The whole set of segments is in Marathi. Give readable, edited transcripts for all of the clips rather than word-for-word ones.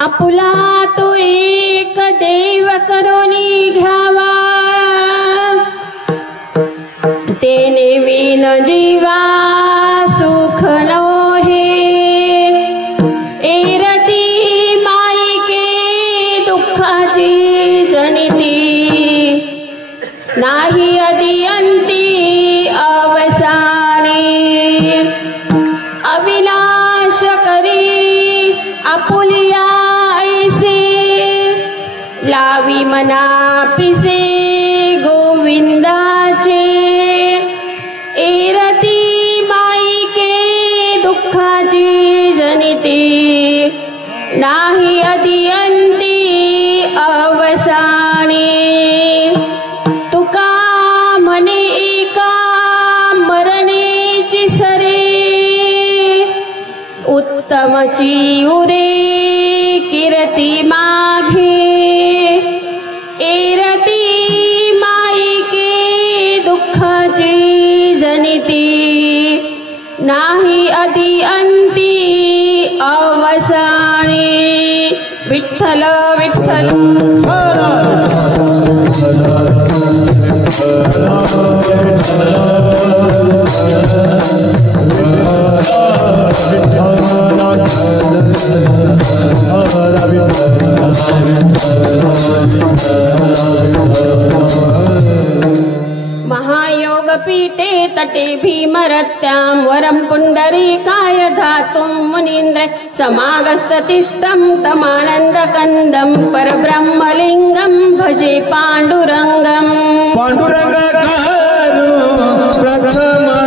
आपुला तो एक देव करोनी घ्यावा, तेने विन जीवा सुख नोहे. एरती माईके दुःखाची जनिती, नाही अदियंती अवसाने. अविनाश करी आपुलिया ऐसे, लावी मना पिसे गोविंदाचे. एरती माईके दुःखाची जनिती, नाही अदियंती अवसाने. तुका म्हणे एका मरणेची सरे, उत्तमची उरे कीर्ती माघे. एरती माईके दुःखाची जनिती, नाही अदियंती अवसाने. विठ्ठल विठ्ठल महायोग पीठे तटे भीमरत्यां वरं पुंडरीकाय धातुं मुनीन्द्र समागस्ततिष्ठं तमानन्दकन्दं परब्रह्मलिङ्गं भजे पाण्डुरङ्गं. पाण्डुरङ्गकारो प्रथमं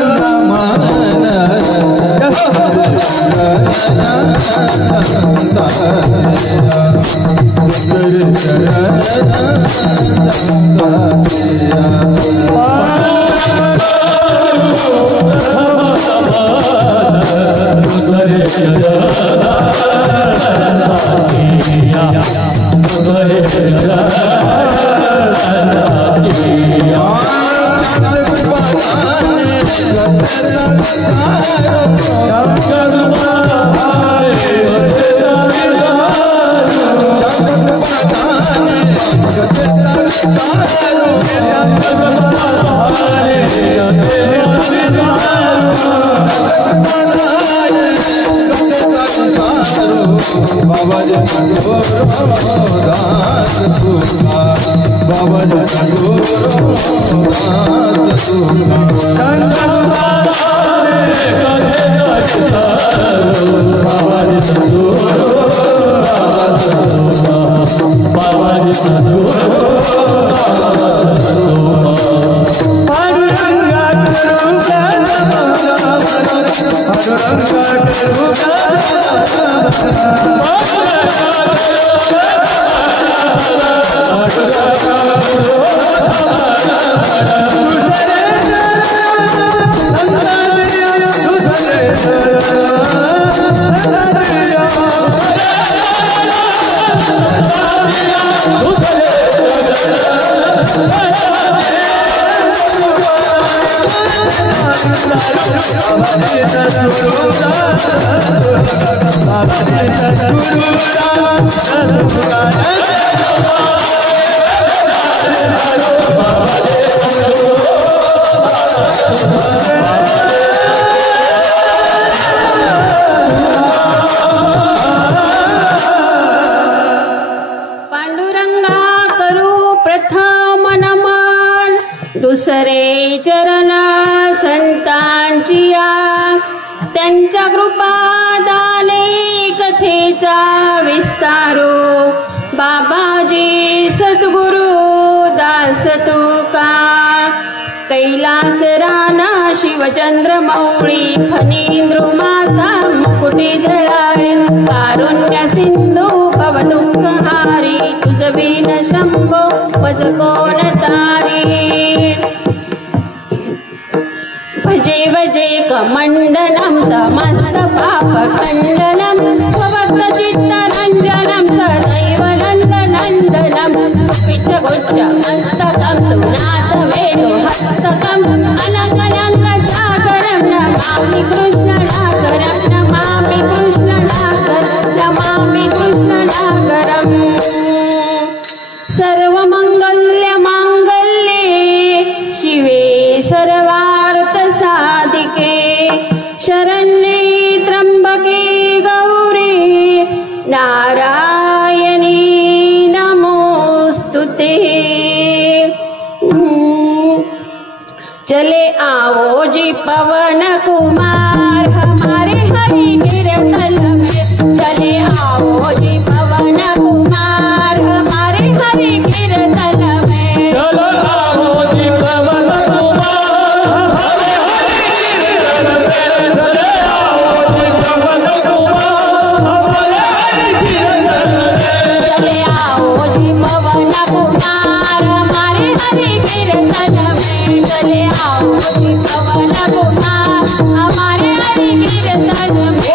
दुसरे चरण संतांचिया, त्यांच्या कृपादाने कथेचा विस्तारो. बाबाजी सद्गुरु दास तुका, कैलास राणा शिवचंद्र मौळी फणींद्र माता मुकुटी झळाळी. कारुण्य सिंधू भवदुःखहारी, तुझ विन शंभो वज कोण तारी. भजे भजे कमंडनं समस्त पाप खंडनं, स्वभक्त चित्तरंजनं सदैव नंदनं. मण्डलम् सुपिष्टगुच्चमस्तकं सुनाथवेणुहस्तकम् अनकलङ्कसागरं नमामि कृष्णनागरं नमामि कृष्णनागरं नमामि कृष्णनागरम् सर्वमङ्गल्यमाङ्गल्ये शिवे सर्वार्थसाधिके शरण्ये त्र्यम्बके गौरी नारायणी नमोस्तुते। चले आओ जी पवन कुमार हमारे हरि कीर्तन में, चले आओ जी पवन कुमार हमारे हरि कीर्तन में, चलो आओ जी पवन कुमार हमारे हरि कीर्तन में, चले आओ जी पवन कुमार हमारे हरि कीर्तन में, चले आओ जी पवन कुमार हमारे हरि कीर्तन में, चले आओ जी पवन कुमार हमारे हरि कीर्तन में,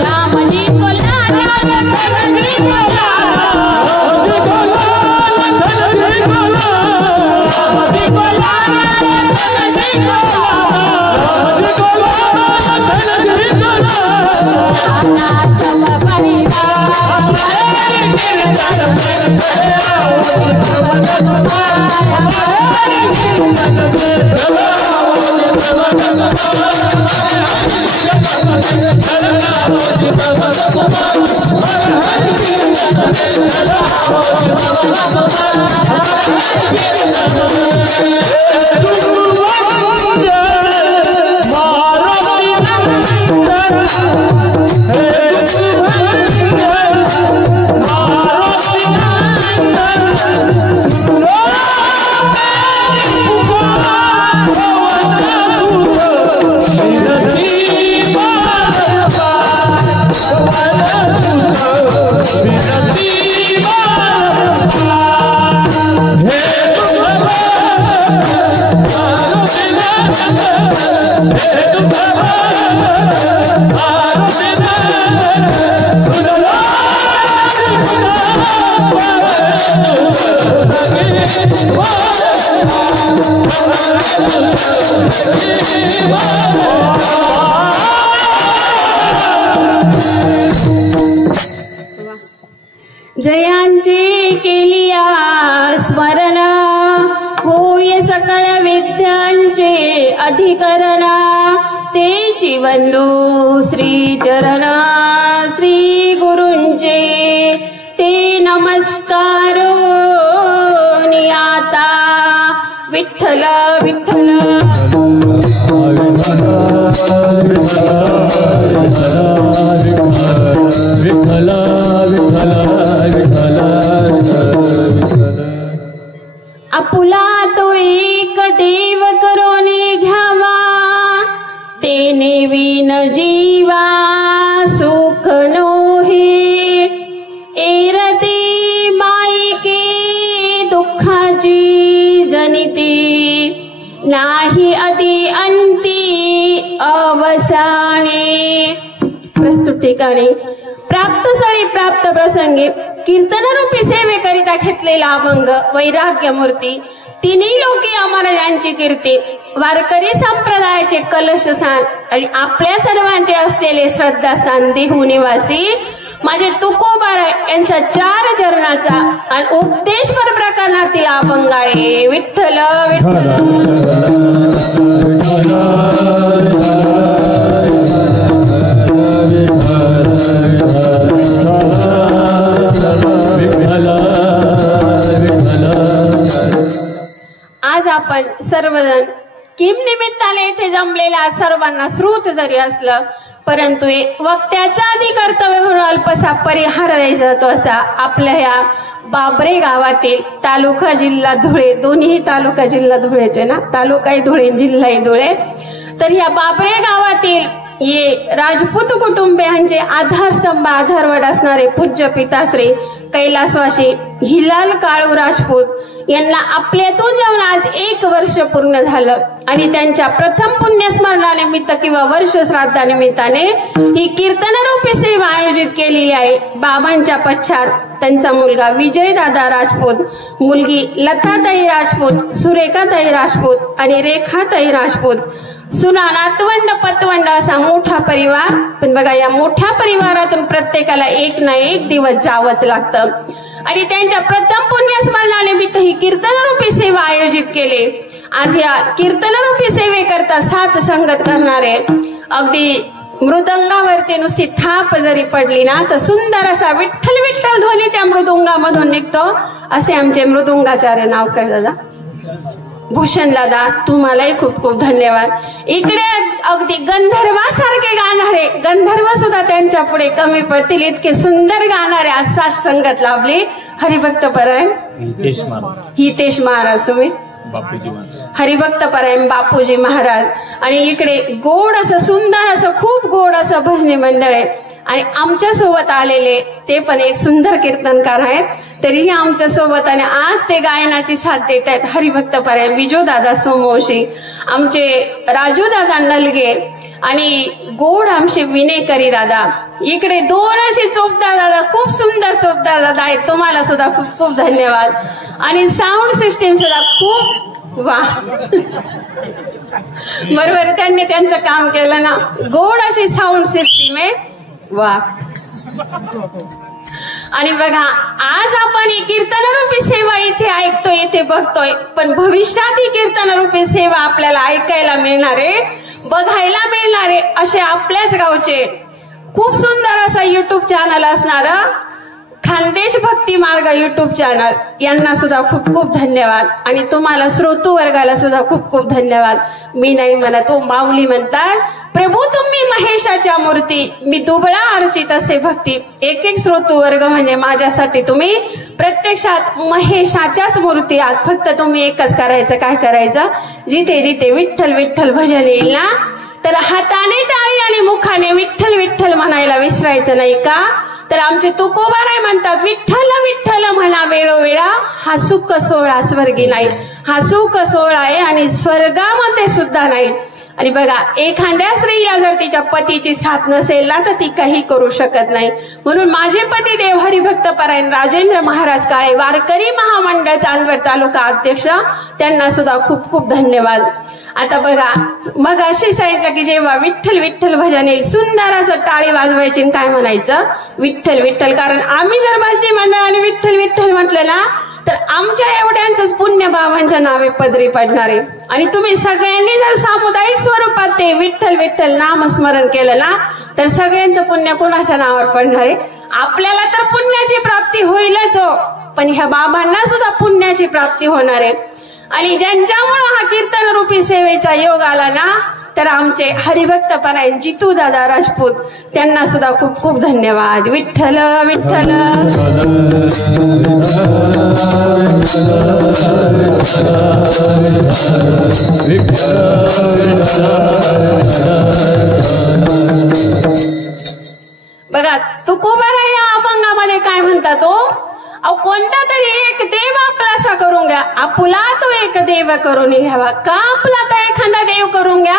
राम जी को लाला लखन जी को लाला, राम जी को लाला लखन जी को लाला, सब परिवार हमारे कीर्तन में, आओ जी पवन कुमार हमारे कीर्तन में, जयांची केलिया स्मरण होय सकळ विद्यांचे अधिकरण, ते जीवनलो श्री चरण श्री गुरूंचे, ते नमस्कार नियाता विठ्ठल विठ्ठल आपुला तो एक देव करोनी घ्यावा, तेने विन जीवा सुख नोहे, एरती माईके दुःखाची जनिती, नाही अति अंती अवसाने। प्रस्तुत ठिकाणी प्राप्तस्थळी प्राप्त प्रसंगी कीर्तनरूपी सेवेकरिता घेतलेला अभंग वैराग्य मूर्ती, तिन्ही लोकी अमरायांची कीर्ती, वारकरी संप्रदायाचे कलशस्थान आणि आपल्या सर्वांचे असलेले श्रद्धास्थान देहू निवासी माझे तुकोबाराय यांचा 4 चरणाचा आणि उपदेशपर प्रकरणातील अभंग आहे। विठ्ठल विठ्ठल आज आपण सर्वजण किम निमित्ताने इथे जमलेल्या सर्वांना श्रुत जरी असलं, परंतु वक्त्याचा आधी कर्तव्य म्हणून अल्पसा परिहार द्यायचा जातो असा आपल्या या बाबरे गावातील तालुका जिल्हा धुळे, दोन्ही तालुका जिल्हा धुळेचे ना, तालुकाही धुळे जिल्हाही धुळे, तर या बाबरे गावातील ये राजपूत कुटुंबियांचे आधारस्तंभ आधारवड असणारे पूज्य पिताश्री कैलासवासी हिलाल काळू राजपूत यांना आपल्यातून जाऊन आज 1 वर्ष पूर्ण झालं आणि त्यांच्या प्रथम पुण्यस्मरणानिमित्त किंवा वर्ष श्राद्धानिमित्ताने ही कीर्तनरूपी सेवा आयोजित केलेली आहे। बाबांच्या पश्चात त्यांचा मुलगा विजयदादा राजपूत, मुलगी लताताई राजपूत, सुरेखाताई राजपूत आणि रेखाताई राजपूत, सुना, नातवंड, पतवंड असा मोठा परिवार। पण बघा, या मोठ्या परिवारातून प्रत्येकाला एक ना एक दिवस जावंच लागतं आणि त्यांच्या प्रथम पुण्यस्मरणानिमित्त ही कीर्तनरूपी सेवा आयोजित केली। आज या कीर्तनरूपी सेवेकरता साथ संगत करणारे, अगदी मृदंगावरती नुसती थाप जरी पडली ना तर सुंदर असा विठ्ठल विठ्ठल ध्वनी त्या मृदुंगामधून निघतो, असे आमचे मृदुंगाचार्य नाव काय दादा? भूषण दादा, तुम्हालाही खूप खूप धन्यवाद। इकडे अगदी गंधर्वासारखे गाणारे, गंधर्व सुद्धा त्यांच्या पुढे कमी पडतील इतके सुंदर गाणारे आज साथ संगत लाभली। हरिभक्त परायण हितेश महाराज, तुम्ही हरिभक्त परायण बापूजी महाराज, आणि इकडे गोड असं सुंदर असं खूप गोड असं भजनी मंडळ आहे आणि आमच्या सोबत आलेले ते पण एक सुंदर कीर्तनकार आहेत, तरीही आमच्या सोबत आणि आज ते गायनाची साथ देत आहेत हरिभक्त परायण विजोदादा सोमवंशी, आमचे राजूदादा नलगे आणि गोड आमचे विनेकरी दादा। इकडे 2 असे चोपदार दादा, खूप सुंदर चोपदार दादा आहेत, तुम्हाला सुद्धा खूप खूप धन्यवाद। आणि साऊंड सिस्टीम सुद्धा खूप वाह बरोबर, त्यांनी त्यांचं काम केलं ना, गोड अशी साऊंड सिस्टीम आहे, वा। आणि बघा, आज आपण ही कीर्तनरूपी सेवा इथे ऐकतोय, इथे बघतोय, पण भविष्यात ही कीर्तनरूपी सेवा आपल्याला ऐकायला मिळणारे, बघायला मिळणारे असे आपल्याच गावचे खूप सुंदर असं युट्यूब चॅनल असणार खानदेश भक्ती मार्ग युट्यूब चॅनल, यांना सुद्धा खूप खूप धन्यवाद आणि तुम्हाला श्रोतू वर्गाला सुद्धा खूप खूप धन्यवाद। मी नाही म्हणत, माऊली म्हणतात, प्रभू तुम्ही महेशाच्या मूर्ती, मी दुबळा अर्चित असे भक्ती। एक एक श्रोतू वर्ग म्हणजे माझ्यासाठी तुम्ही प्रत्यक्षात महेशाच्याच मूर्ती आहात। फक्त तुम्ही एकच करायचं, काय करायचं? जिथे जिथे विठ्ठल विठ्ठल भजन येईल ना, तर हाताने टाळी आणि मुखाने विठ्ठल विठ्ठल म्हणायला विसरायचं नाही का? तर आमचे तुकोबाराय म्हणतात, विठ्ठल विठ्ठल म्हणा वेळोवेळा, हा सुख सोहळा स्वर्गी नाही, हा सुख सोहळा आहे आणि स्वर्गामध्ये सुद्धा नाही। आणि बघा, एखाद्या स्त्रीला जर तिच्या पतीची साथ नसेल ना तर ती काही करू शकत नाही। म्हणून माझे पती देव हरिभक्त परायण राजेंद्र महाराज काळे, वारकरी महामंडळ चांदवड तालुका अध्यक्ष, त्यांना सुद्धा खूप खूप धन्यवाद। आता बघा, मग अशी सांगितलं की जेव्हा विठ्ठल विठ्ठल भजन येईल, सुंदर असं टाळी वाजवायची, काय म्हणायचं? विठ्ठल विठ्ठल। कारण आम्ही जर भजनी मंडळाने विठ्ठल विठ्ठल म्हटलं ना तर आमच्या एवढ्यांचंच पुण्य बाबांच्या नावे पदरी पडणार आहे। आणि तुम्ही सगळ्यांनी जर सामुदायिक स्वरूपात ते विठ्ठल विठ्ठल नामस्मरण केलं ना तर सगळ्यांचं पुण्य कोणाच्या नावावर पडणार आहे? आपल्याला तर पुण्याची प्राप्ती होईलच हो, पण ह्या बाबांना सुद्धा पुण्याची प्राप्ती होणार आहे। आणि ज्यांच्यामुळे हा कीर्तन रूपी सेवेचा योग आला ना तर आमचे हरिभक्त परायण जितू दादा राजपूत, त्यांना सुद्धा खूप खूप धन्यवाद। विठ्ठल विठ्ठल बघा, तुकोबाराय या अभंगामध्ये काय म्हणतात हो? कोणता तरी एक देव आपलासा करून घ्या, आपुला तो एक देव करून घ्यावा। का आपला तर एखादा देव करून घ्या,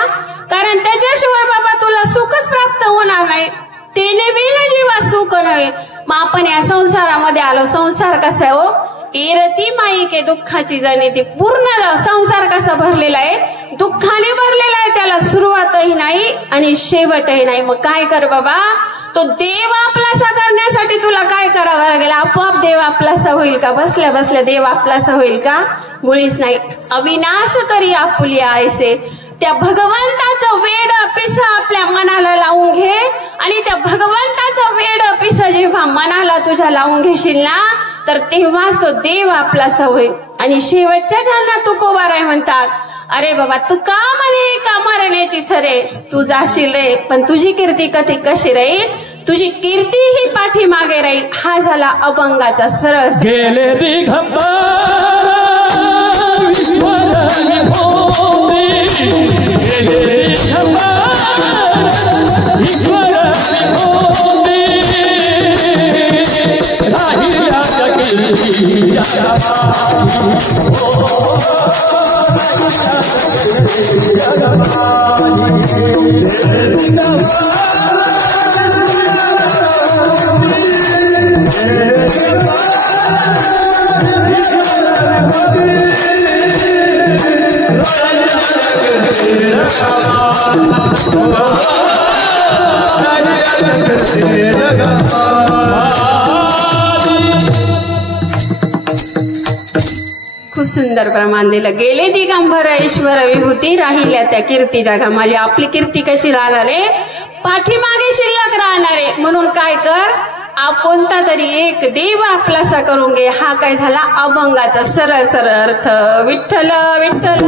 कारण त्याच्याशिवाय बाबा तुला सुखच प्राप्त होणार नाही। तेने वेळ जीवा सुख नव्हे। मग आपण या संसारामध्ये आलो, संसार कसा आहे हो? एरती माईके दुःखाची जनिती, पूर्ण संसार कसा भरलेला आहे? दुःखाने भरलेला आहे, त्याला सुरुवातही नाही आणि शेवटही नाही। मग काय कर बाबा, तो देव आपलासा करण्यासाठी तुला काय करावं लागेल? आपोआप देव आपलासा होईल का? बसल्या बसल्या देव आपलासा होईल का? मुळीच नाही। अविनाश करी आपुलिया ऐसे, त्या भगवंताचं वेड पिस आपल्या मनाला लावून घे आणि त्या भगवंताचं वेड पिस जेव्हा मनाला तुझ्या लावून घेशील ना तर तेव्हाच तो देव आपलासा होईल। आणि शेवटच्या ज्यांना तुकोबाराय म्हणतात, अरे बाबा तू का म्हणे का मरण्याची सरे, तू जाशील रे पण तुझी कीर्ती कशी राहील? तुझी कीर्ती ही पाठीमागे राहील। हा झाला अभंगाचा सरळ गेले दिगंबर ईश्वर खूप सुंदर प्रमाण दिलं. गेले दिगंबर ईश्वर विभूती, राहिल्या त्या कीर्ती जगामाली. आपली कीर्ती कशी राहणार आहे? पाठीमागे शिल्लक राहणार आहे. म्हणून काय कर, कोणता तरी एक देव आपलासा करून घे. हा काय झाला अभंगाचा सरळ सरळ अर्थ. विठ्ठल विठ्ठल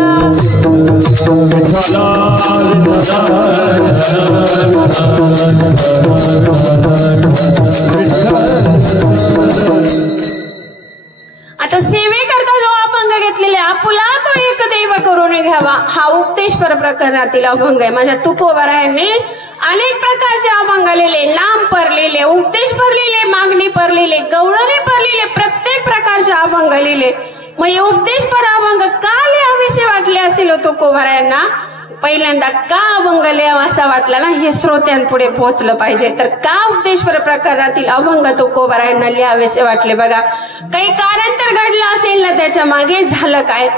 आता सेवेकरता जो अभंग घेतलेले आपुला तो एक देव करून घ्यावा, हा उपदेशपर प्रकरणातील अभंग आहे. माझ्या तुकोबारायांनी अनेक प्रकारचे अभंग आलेले, नाम परलेले, उपदेश परलेले, मागणी परलेले, गवळणी परलेले, प्रत्येक प्रकारचे अभंग लिहिले. मग हे उपदेशपर अभंग का लिहावेसे वाटले असेल तुकोबारायांना? पहिल्यांदा का अभंग लिहावा असा वाटला ना, हे श्रोत्यांपुढे पोहोचलं पाहिजे. तर का उपदेशपर प्रकरणातील अभंग तुकोबारायांना लिहावेसे वाटले? बघा, काही कारण तर घडलं असेल ना त्याच्या मागे. झालं काय,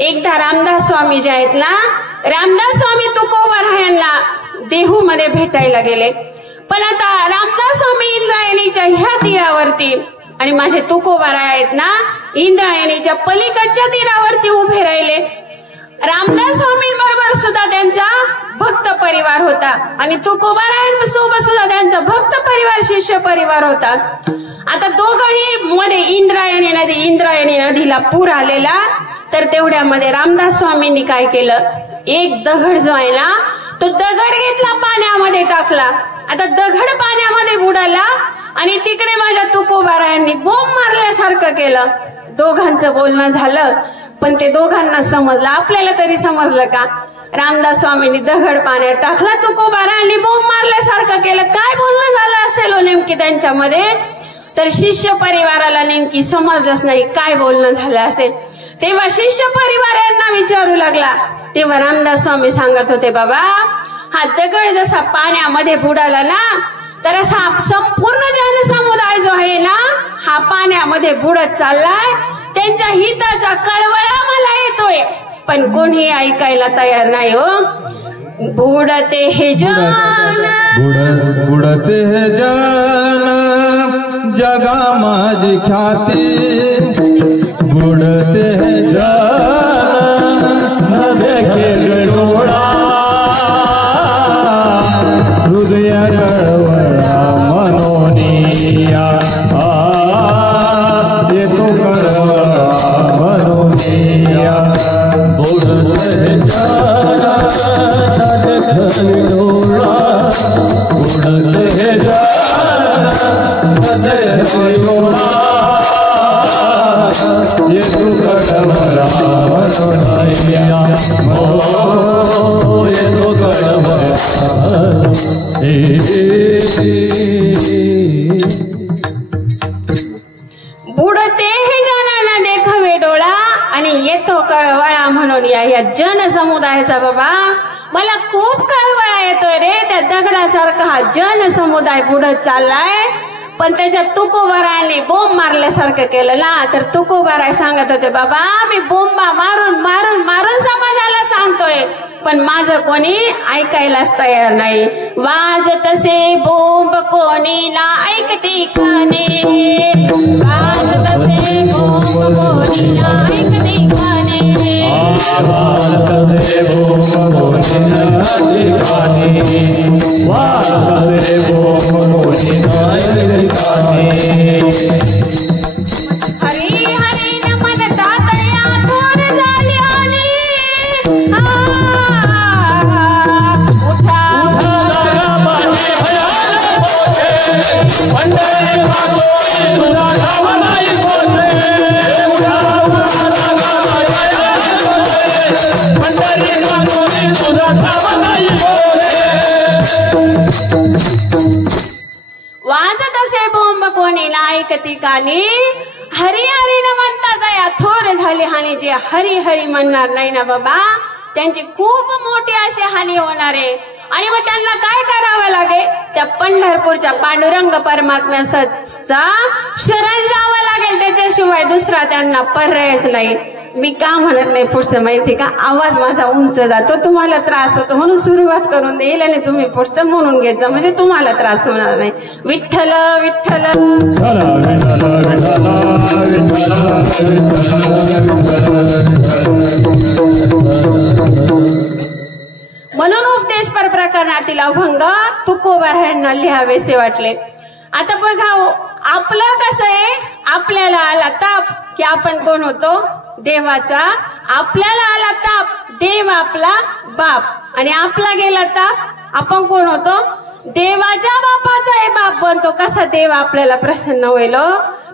एकदा रामदास स्वामी जे आहेत ना, रामदास स्वामी तुकोबारायांना देहू मध्ये भेटायला गेले. पण आता रामदास स्वामी इंद्रायणीच्या ह्या तीरावरती आणि माझे तुकोबारा आहेत ना इंद्रायणीच्या पलीकडच्या तीरावरती उभे राहिले. रामदास स्वामींबरोबर सुद्धा त्यांचा भक्त परिवार होता आणि तुकोबारायांसोबत सुद्धा त्यांचा भक्त परिवार, शिष्य परिवार होता. आता दोघंही मध्ये इंद्रायणी नदीला पूर आलेला. तर तेवढ्यामध्ये रामदास स्वामींनी काय केलं, एक दगड जो आहे ना तो दगड घेतला, पाण्यामध्ये टाकला. आता दगड पाण्यामध्ये बुडाला आणि तिकडे माझ्या तुकोबारायांनी बोंब मारल्यासारखं केलं. दोघांचं बोलणं झालं पण ते दोघांना समजलं. आपल्याला तरी समजलं का? रामदास स्वामींनी दगड पाण्यात टाकला, तुकोबारायांनी बोंब मारल्यासारखं केलं. काय बोलणं झालं असेल नेमकी त्यांच्यामध्ये? तर शिष्य परिवाराला नेमकी समजलंच नाही काय बोलणं झालं असेल. तेव्हा शिष्य परिवार यांना विचारू लागला. तेव्हा रामदास स्वामी सांगत होते, बाबा हा दगड जसा पाण्यामध्ये बुडाला ना, तर असा संपूर्ण जनसमुदाय जो आहे ना हा पाण्यामध्ये बुडत चाललाय. त्यांच्या हिताचा कळवळा मला येतोय पण कोणी ऐकायला तयार नाही. हो, बुडते हे जन, बुडते हे जन, जगा माझी ख्याती. बुडते हे जन, न देखे डोळा, हृदय कळवळा मनोनिया. येतो कळवळा मनोनिया. बुडते हे जन, न देखे डोळा, बुडते हे जन, न देखे डोळा, येतो कळवळा मनोनिया. येतो कळवळा. बुडते हे जनांना देखावे डोळा आणि येतो कळवळा म्हणून या जनसमुदायाचा बाबा मला खूप कळवळा येतोय रे. त्या दगडासारखा हा जनसमुदाय बुडत चाललाय. पण त्याच्यात तुकोबारायांनी बोंब मारल्यासारखं केलं ना. तर तुकोबाराय सांगत होते, बाबा मी बोंबा मारून मारून मारून समाजाला सांगतोय पण माझं कोणी ऐकायलाच तयार नाही. वाजतसे बोंब कोणी ना ऐकते काने, वाजतसे बोंब कोणी ना ऐकते काने, वाजतसे बोंब कोणी ना ऐकते काने, वाजतसे बोंब कोणी ना ऐकते काने. हरी हरी नमन तातया थोर झाली आली. वाजत असे बोंब कोणी ना ऐकती कानी, हरी हरी न म्हणतात या थोर झाली हानी. जे हरी हरी म्हणणार नाही ना बाबा त्यांची खूप मोठी अशी हानी होणार आहे. आणि मग त्यांना काय करावं लागेल? त्या पंढरपूरच्या पांडुरंग परमात्म्याचा शरण जावं लागेल. त्याच्याशिवाय दुसरा त्यांना पर्यायच नाही. मी का म्हणत नाही पुढचं माहिती का? आवाज माझा उंच जातो, तुम्हाला त्रास होतो, म्हणून सुरुवात करून देईल आणि तुम्ही पुढचं म्हणून घेत जा, म्हणजे तुम्हाला त्रास होणार नाही. विठ्ठल विठ्ठल म्हणून उपदेश पर प्रकरणातील अभंग तुकोबारायांना लिहावेसे वाटले. आता बघा, आपलं कसं आहे, आपल्याला आला ताप की आपण कोण होतो? देवाचा. आपल्याला आला ताप, देव आपला बाप, आणि आपला गेला ताप आपण कोण होतो? देवाच्या बापाचा हे बाप बनतो. कसा देव आपल्याला प्रसन्न होईल.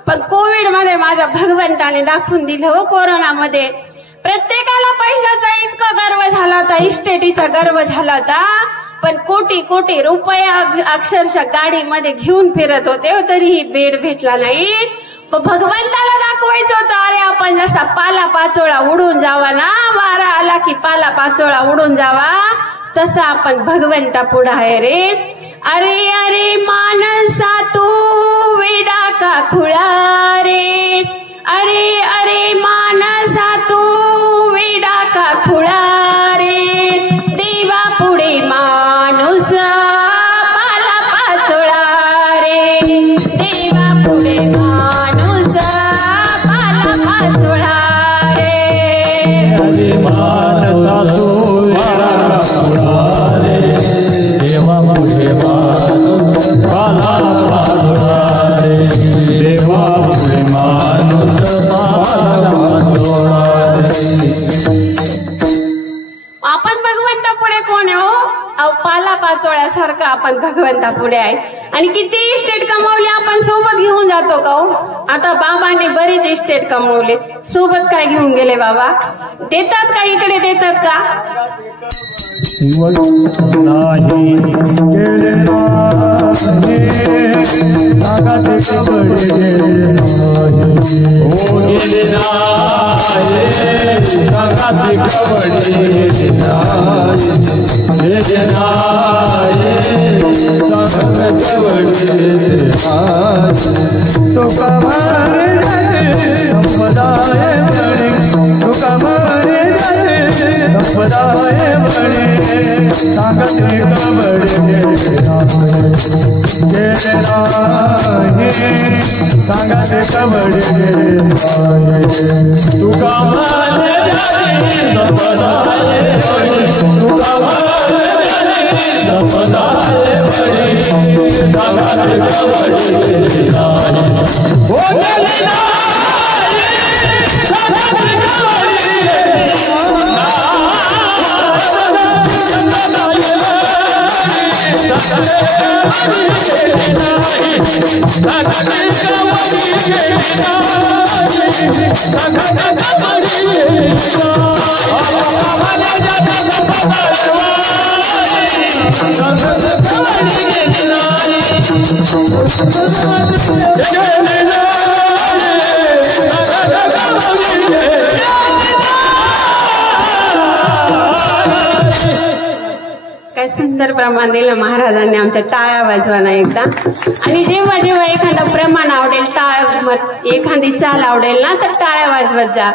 पण कोविड मध्ये माझ्या भगवंताने दाखवून दिलं हो. कोरोनामध्ये प्रत्येकाला पैशाचा इतका गर्व झाला होता, इस्टेटीचा गर्व झाला होता, पण कोटी कोटी रुपये अक्षरशः गाडीमध्ये घेऊन फिरत होते, तरीही बेड भेटला नाही. भगवंताला दाखवायचं होतं, अरे आपण जसा पाला पाचोळा उडून जावा ना, वारा आला की पाला पाचोळा उडून जावा, तसं आपण भगवंता पुढे आहे रे. अरे अरे मानसा तू वेडा का खुळा रे, अरे अरे मानसा तू वेडा का खुळा रे, देवा पुढे माणूस पाला पाचोळा रे, देवा पुढे माणूस पाला पाचोळा रे. अरे मानसा तू वेडा का खुळा रे, देवा पुढे माणूस पाला पाचोळा रे, देवा पुढे माणूस पाला पाचोळा रे. आपण भगवंता पुढे कोण आहे हो? पाला पाचोळ्यासारखं आपण भगवंता पुढे आहे. आणि किती इस्टेट कमावले आपण सोबत घेऊन जातो का हो? आता बाबांनी बरेच इस्टेट कमावले, सोबत काय घेऊन गेले बाबा? देतात का? इकडे देतात का? नाही गेले नागाचे कबडे गेले नाही, हो गेले नाही नागाचे कबडे गेले नाही, गेले नाही नागाचे कबडे गेले नाही. तो कमारे जाते संपदाय बळे, तो कमारे जाते संपदाय बळे, सांगते कबडे गेले नाही, सांगते कबडे गेले नाही. तू कामाने जाते संपदाय बळे, तू कामाने जाते संपदाय बळे, सांगते कबडे गेले नाही, हो गेले नाही, सांगते कबडे गेले काय सुंदर प्रमाण दिलं महाराजांनी आमच्या. टाळ्या वाजवा ना एकदा. आणि जेव्हा जेव्हा एखादा प्रमाण आवडेल, एखादी चाल आवडेल ना, तर टाळ्या वाजवत जा.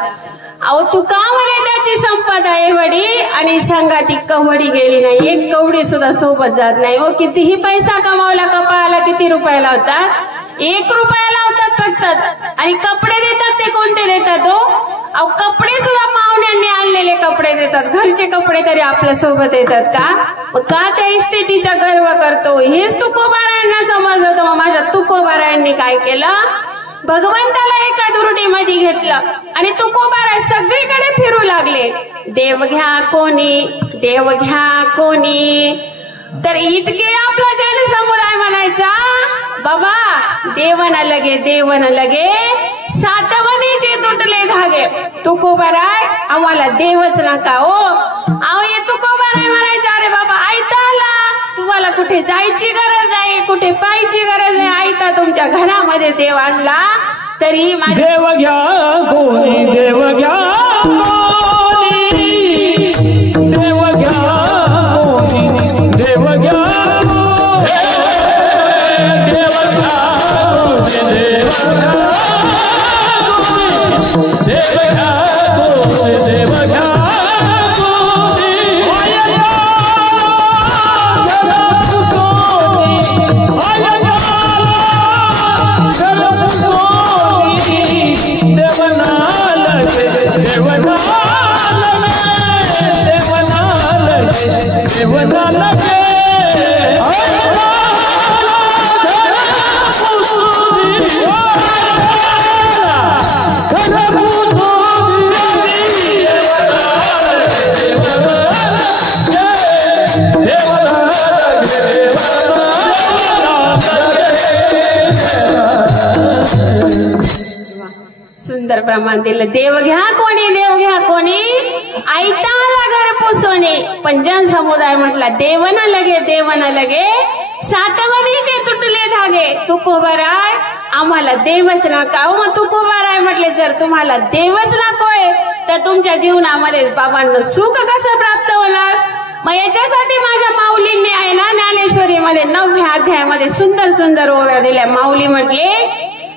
अहो तू का म्हणे त्याची संपदा एवढी आणि सांगा ती कवडी गेली नाही, एक कवडी सुद्धा सोबत जात नाही. हो कितीही पैसा कमावला, कपाळाला किती रुपये लावतात? 1 रुपया लावतात फक्त. आणि कपडे देतात ते कोणते देतात हो? अहो कपडे सुद्धा पाहुण्यांनी आणलेले कपडे देतात, घरचे कपडे तरी आपल्या सोबत येतात का? का त्या इस्टेटीचा गर्व करतो? हेच तुकोबारायांना समजलं होतं. मग माझ्या तुकोबारायांनी काय केलं? भगवंताला एका दुरुडीमध्ये घेतलं आणि तुकोबारा सगळीकडे फिरू लागले. देव घ्या कोणी, देव घ्या कोणी. तर इतके आपला जनसमुदाय म्हणायचा, बाबा देवन लगे, देवन लगे, सातवणीचे तुटले धागे. तुकोबाराय आम्हाला देवच नका हो. अहो हे तुकोबाराय म्हणायचे, अरे बाबा आयता आला, तुम्हाला कुठे जायची गरज आहे, कुठे पाहायची गरज नाही, आयता तुमच्या घरामध्ये देव आणला तरी देव घ्या कोणी, देव घ्या कोणी, सुंदर प्रमाण दिलं. देव घ्या कोणी ऐताला घर पोसोने. पंजान समुदाय म्हटला देव न लगे सातवणीचे तुटले धागे. तुकोबाराय आम्हाला देवच नका. मग तुकोबाराय म्हटले जर तुम्हाला देवच नकोय तर तुमच्या जीवनामध्ये बाबांना सुख कसं प्राप्त होणार. मग याच्यासाठी माझ्या माऊलींनी आहे ना ज्ञानेश्वरीमध्ये 9व्या अध्यायामध्ये सुंदर सुंदर ओव्या दिल्या. माऊली म्हटले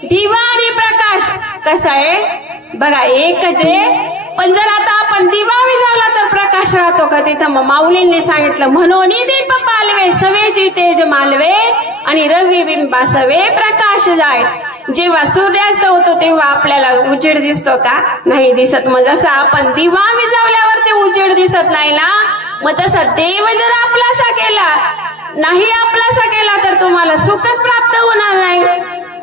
दिवा आणि प्रकाश कसा आहे बघा एकच आहे, पण जर आता आपण दिवा विझवला तर प्रकाश राहतो का तिथं. मग माऊलींनी सांगितलं म्हणून दीप पालवे सवेची तेज मालवे आणि रवी बिंबासवे प्रकाश जाय. जेव्हा सूर्यास्त होतो तेव्हा आपल्याला उजेड दिसतो का नाही दिसत. मग जसं आपण दिवा विझवल्यावर ते उजेड दिसत नाही ना, मग तसा देव जर आपलासा केला नाही आपलासा केला तर तुम्हाला सुखच प्राप्त होणार नाही.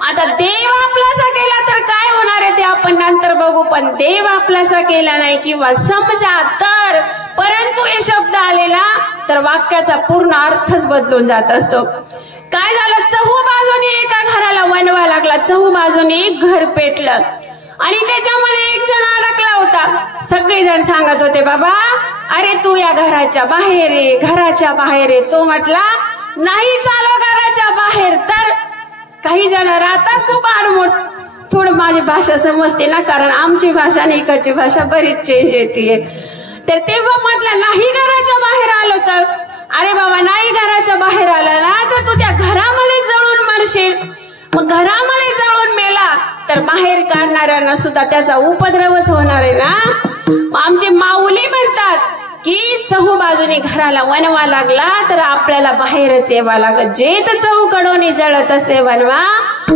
आता देव आपलासा केला तर काय होणार आहे ते आपण नंतर बघू. पण देव आपलासा केला नाही किंवा समजा तर परंतु हे शब्द आलेला तर वाक्याचा पूर्ण अर्थच बदलून जात असतो. काय झालं चहू बाजूने एका घराला वणवा लागला. चहू बाजूने एक घर पेटलं आणि त्याच्यामध्ये एक जण अडकला होता. सगळेजण सांगत होते बाबा अरे तू या घराच्या बाहेर ये, घराच्या बाहेर ये. तो म्हटला नाही चालव घराच्या बाहेर. तर काही जण राहतात खूप आडमोठ. थोडं माझी भाषा समजते ना कारण आमची भाषा आणि इकडची भाषा बरीच चेंज येते. तर तेव्हा म्हटलं नाही घराच्या बाहेर आलो तर अरे बाबा नाही घराच्या बाहेर आला ना तर तू त्या घरामध्ये जळून मरशील. मग घरामध्ये जळून मेला तर बाहेर काढणाऱ्यांना सुद्धा त्याचा उपद्रवच होणार आहे ना. आमचे माऊली म्हणतात की चहू बाजूने घराला वणवा लागला तर आपल्याला बाहेरच यावा लागत. जे तर चहू कडोनी जळत असे वणवा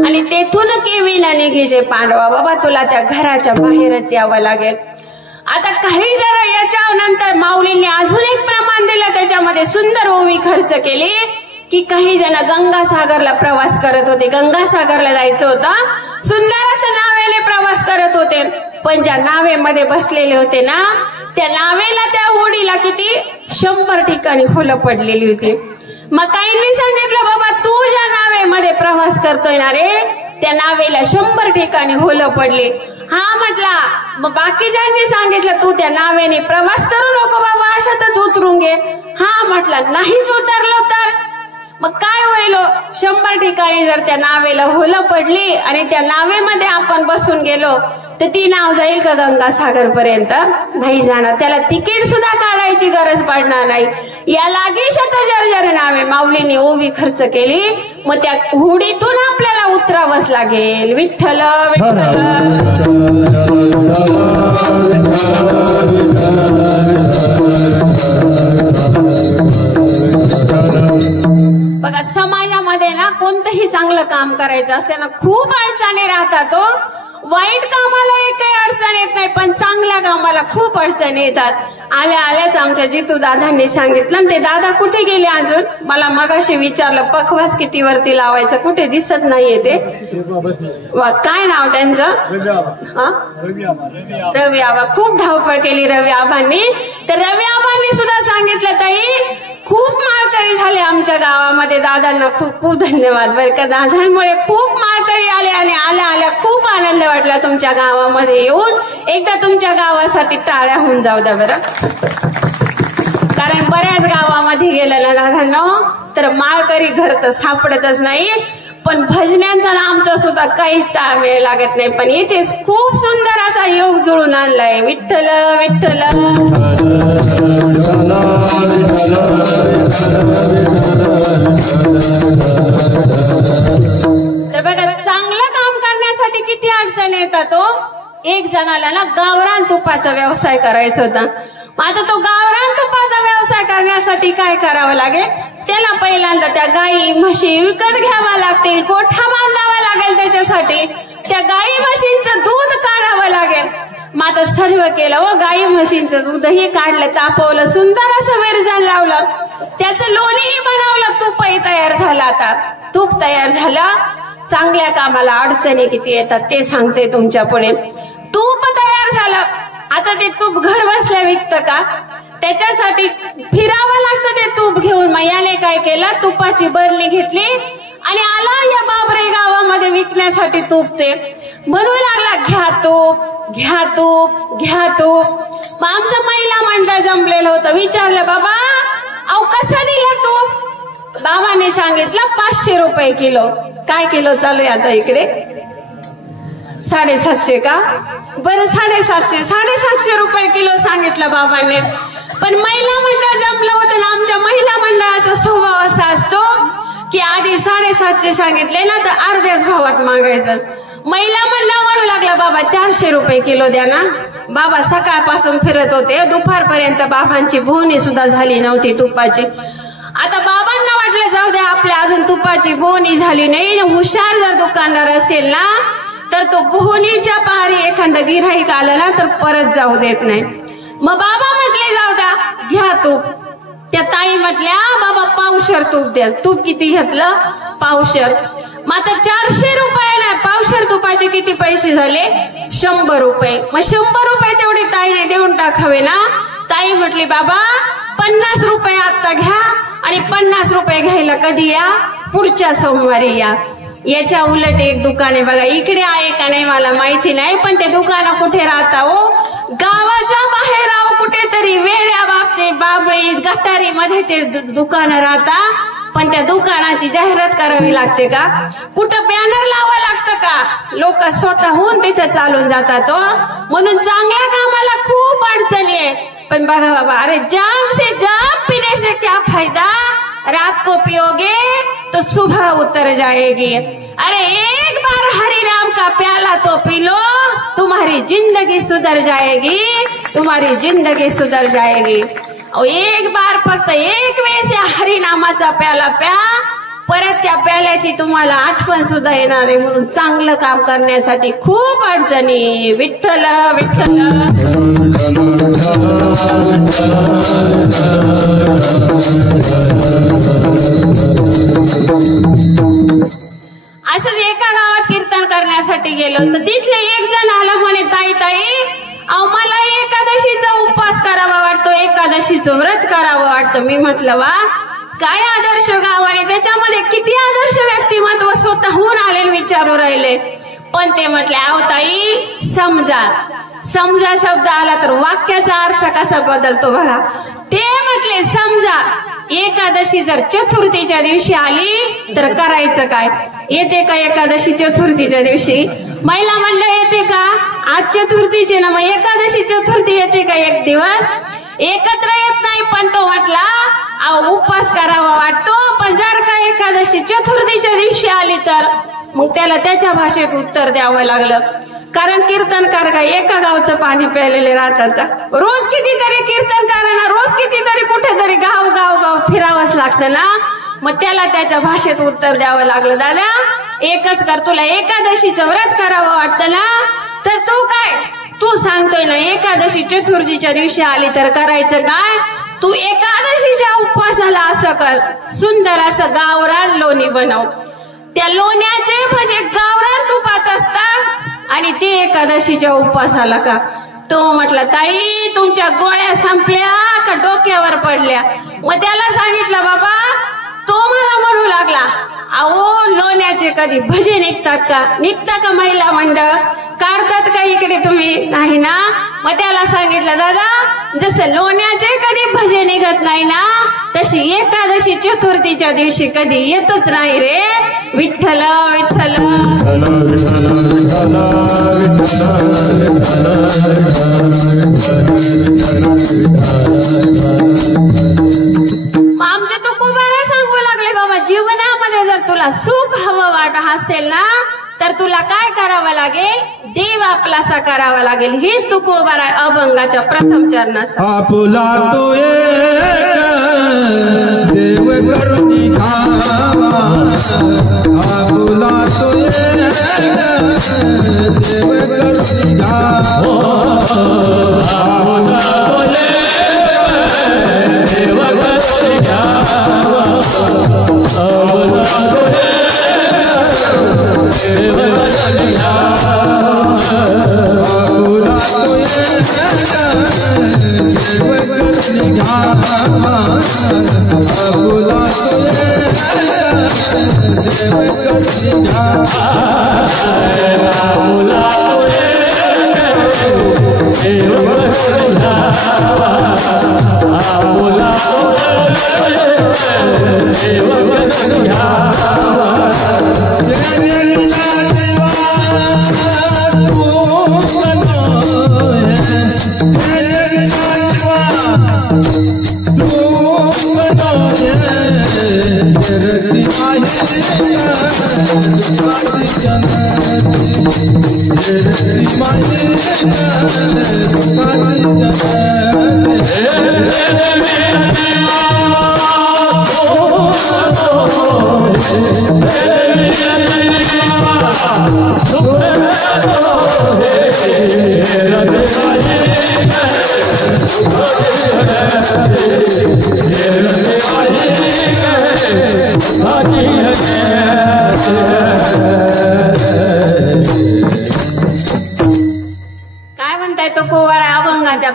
आणि तेथून केविना निघीजे पांडवा. बाबा तुला त्या घराच्या बाहेरच यावं लागेल. आता काही जण याच्या नंतर माऊलींनी अजून एक प्रमाण दिलं. त्याच्यामध्ये सुंदर ओवी खर्च केली की काही जण गंगासागरला प्रवास करत होते. गंगासागरला जायचं होतं. सुंदर असं नावेने प्रवास करत होते. पण ज्या नावेमध्ये बसलेले होते ना त्या नावेला त्या होडीला किती 100 ठिकाणी होलं पडलेली होती. मग काहींनी सांगितलं बाबा तू ज्या नावेमध्ये प्रवास करतोय ना रे त्या नावेला 100 ठिकाणी होलं पडले. हा म्हटला. मग बाकीच्यांनी सांगितलं तू त्या नावेने प्रवास करू नको बाबा अशातच उतरून घे. हा म्हटला नाहीच उतरलो तर मग काय होईल. 100 ठिकाणी जर त्या नावेला होलं पडली आणि त्या नावेमध्ये आपण बसून गेलो तर ती नाव जाईल का गंगासागर पर्यंत नाही जाणार. त्याला तिकीट सुद्धा काढायची गरज पडणार नाही. या लागी शतजर्जर नावे माऊलीने ओवी खर्च केली. मग त्या होडीतून आपल्याला उतरावंच लागेल. विठ्ठल विठ्ठल. बघा समाजामध्ये ना कोणतंही चांगलं काम करायचं असेल ना खूप अडचणी राहतात. वाईट कामाला एकही अडचण येत नाही पण चांगल्या कामाला खूप अडचणी येतात. आल्याच आमच्या जितू दादांनी सांगितलं. ते दादा कुठे गेले अजून मला मगाशी विचारलं पखवास किती वरती लावायचं कुठे दिसत नाहीये ते. काय नाव त्यांचं रवी आबा. खूप धावपळ केली रवी आबांनी. तर रवी आबांनी सुद्धा सांगितलं ताई खूप माळकरी झाले आमच्या गावामध्ये. दादांना खूप खूप धन्यवाद बरं का. दादांमुळे खूप माळकरी आले आणि आल्या खूप आनंद वाटला तुमच्या गावामध्ये येऊन. एकदा तुमच्या गावासाठी टाळ्या होऊन जाऊ द्या बरं. कारण बऱ्याच गावामध्ये गेलं ना दादांनो तर माळकरी घर तर सापडतच नाही. पण भजन्यांचा ना आमचा सुद्धा काहीच ताळमेळ लागत नाही. पण इथे खूप सुंदर असा योग जुळून आणलाय. विठ्ठल विठ्ठल. तर बघा चांगलं काम करण्यासाठी किती अडचण येतात. एक जणाला ना गावरान तुपाचा व्यवसाय करायचा होता. आता तो गावरान तुपाचा व्यवसाय करण्यासाठी काय करावं लागेल. त्याला पहिल्यांदा त्या गाई म्हशी विकत घ्यावा लागतील. गोठा बांधावा लागेल. त्याच्यासाठी त्या गाई म्हशींचं दूध काढावं लागेल. मग आता सर्व केलं गाई म्हशींचं दूधही काढलं तापवलं सुंदर असं विरजण लावलं. त्याचं लोणीही बनवलं, तूपही तयार झालं. आता तूप तयार झालं. चांगल्या कामाला अडचणी किती येतात ते सांगते तुमच्या पुढे. तूप तयार झालं. आता ते तूप घर बसल्या विकतं का? त्याच्यासाठी फिरावं लागतं ते तूप घेऊन. मग याने काय केलं, तुपाची बरणी घेतली आणि आला या बाबरे गावामध्ये विकण्यासाठी तूप. ते म्हणू लागला, घ्या तूप, घ्या तूप, घ्या तूप. मग आमचं महिला मंडळ जमलेलं होतं. विचारलं, बाबा अहो कसं दिलं तूप? बाबांनी सांगितलं 500 रुपये किलो. काय किलो चालू आहे आता इकडे? 750 का? बरं 750 रुपये किलो सांगितलं बाबांनी. पण महिला मंडळ जमलं होतं ना. आमच्या महिला मंडळाचा स्वभाव असा असतो की आधी 750 सांगितले ना तर अर्ध्याच भावात मागायचं. महिला मंडळ म्हणू लागला, बाबा 400 रुपये किलो द्या ना. बाबा सकाळपासून फिरत होते, दुपारपर्यंत बाबांची बोहणी सुद्धा झाली नव्हती तुपाची. आता बाबांना वाटलं जाऊ द्या, आपल्या अजून तुपाची बोहणी झाली नाही. हुशार जर दुकानदार असेल ना तर तो बोहणीच्या पारी एखादं गिऱ्हाईक आलं ना तर परत जाऊ देत नाही. मग बाबा म्हटले जाऊ द्या, घ्या तूप. त्या ताई म्हटल्या, बाबा पावशर तूप द्या. तूप किती घेतलं? पावशर. मग आता 400 रुपयाला पावशर तुपाचे किती पैसे झाले? 100 रुपये. मग 100 रुपये तेवढे ताईने देऊन टाकावे ना. ताई म्हटली, बाबा 50 रुपये आता घ्या आणि 50 रुपये घ्यायला कधी या? पुढच्या सोमवारी या. याच्या उलट एक दुकान आहे बघा, इकडे आहे का नाही मला माहिती नाही, पण ते दुकान कुठे राहता हो? गावाच्या बाहेर आहो कुठेतरी वेड्या बाबते बाबळीत गटारीमध्ये ते दुकानं राहता. पण त्या दुकानाची जाहिरात करावी लागते का? कुठं बॅनर लावावं लागतं का? लोक स्वतःहून तिथं चालून जातात हो. म्हणून चांगल्या कामाला खूप अडचणी आहे. पण बघा बाबा, अरे जाम से जाम पीने से क्या फायदा, रात को पियोगे तो सुबह उतर जाएगी. अरे एक बार हरि नाम का प्याला तो पी लो, तुम्हारी जिंदगी सुधर जाएगी, तुम्हारी जिंदगी सुधर जाएगी. और एक बार फक्त एक वेळेस या हरिनामाचा प्याला प्या, परत त्या प्याल्याची तुम्हाला आठवण सुद्धा येणार आहे. म्हणून चांगलं काम करण्यासाठी खूप अडचणी. विठ्ठल विठ्ठल. असं एका गावात कीर्तन करण्यासाठी गेलो तर तिथले एक जण आला, म्हणे ताई ताई अहो मला एकादशीचा उपवास करावा वाटतो, एकादशीचं व्रत करावं वाटतं. मी म्हटलं वा काय आदर्श गाव आहे, त्याच्यामध्ये किती आदर्श व्यक्तिमत्व स्वतःहून आलेले विचारू राहिले. पण ते म्हटले, अहो ताई समजा. समजा शब्द आला तर वाक्याचा अर्थ कसा बदलतो बघा. ते म्हटले समजा एकादशी जर चतुर्थीच्या दिवशी आली तर करायचं काय? येते का एकादशी चतुर्थीच्या दिवशी? महिला मंडळ येते का? आज चतुर्थीचे ना, मग एकादशी चतुर्थी येते का? एक दिवस एकत्र येत नाही. पण तो म्हटला उपवास करावा वाटतो, पण जर का एकादशी चतुर्थीच्या दिवशी आली तर मग त्याला त्याच्या भाषेत उत्तर द्यावं लागलं. कारण कीर्तनकार काय एका गावचं पाणी प्यायलेले राहतात का? रोज कितीतरी कीर्तनकारांना रोज कितीतरी कुठेतरी गाव गाव गाव फिरावंच लागतं ना. मग त्याला त्याच्या भाषेत उत्तर द्यावं लागलं. दादा एकच कर, तुला एकादशीचं व्रत करावं वाटतं ना, तर तू सांगतोय ना एकादशी चतुर्थीच्या दिवशी आली तर करायचं काय? तू एकादशीच्या उपवासाला असं कर, सुंदर असं गावरान लोणी बनव. त्या लोण्याचे म्हणजे गावरान तुपात असतात आणि ते एकादशीच्या उपवासाला का? तो म्हटला ताई तुमच्या गोळ्या संपल्या का डोक्यावर पडल्या? मग त्याला सांगितलं बाबा. तो मला म्हणू लागला, अहो लोण्याचे कधी भजे निघतात का? निघता का महिला मंडळ काढतात का इकडे तुम्ही? नाही ना. मग त्याला सांगितलं दादा जसं लोण्याचे कधी भजे निघत नाही ना, तशी एकादशी चतुर्थीच्या दिवशी कधी येतच नाही रे. विठ्ठल विठ्ठल. आमचे तो कुबारा सांगू लागले, बाबा जीवनामध्ये जर तुला सुख हवं वाटत असेल ना तर तुला काय करावं लागेल? देव आपलासा करावा लागेल. हेच तुकोबारा अभंगाच्या प्रथम चरणात. आपुला तो देव करुणी घावा, आपुला तो देव करुणी घावा, आपुला तो देव करुणी घावा.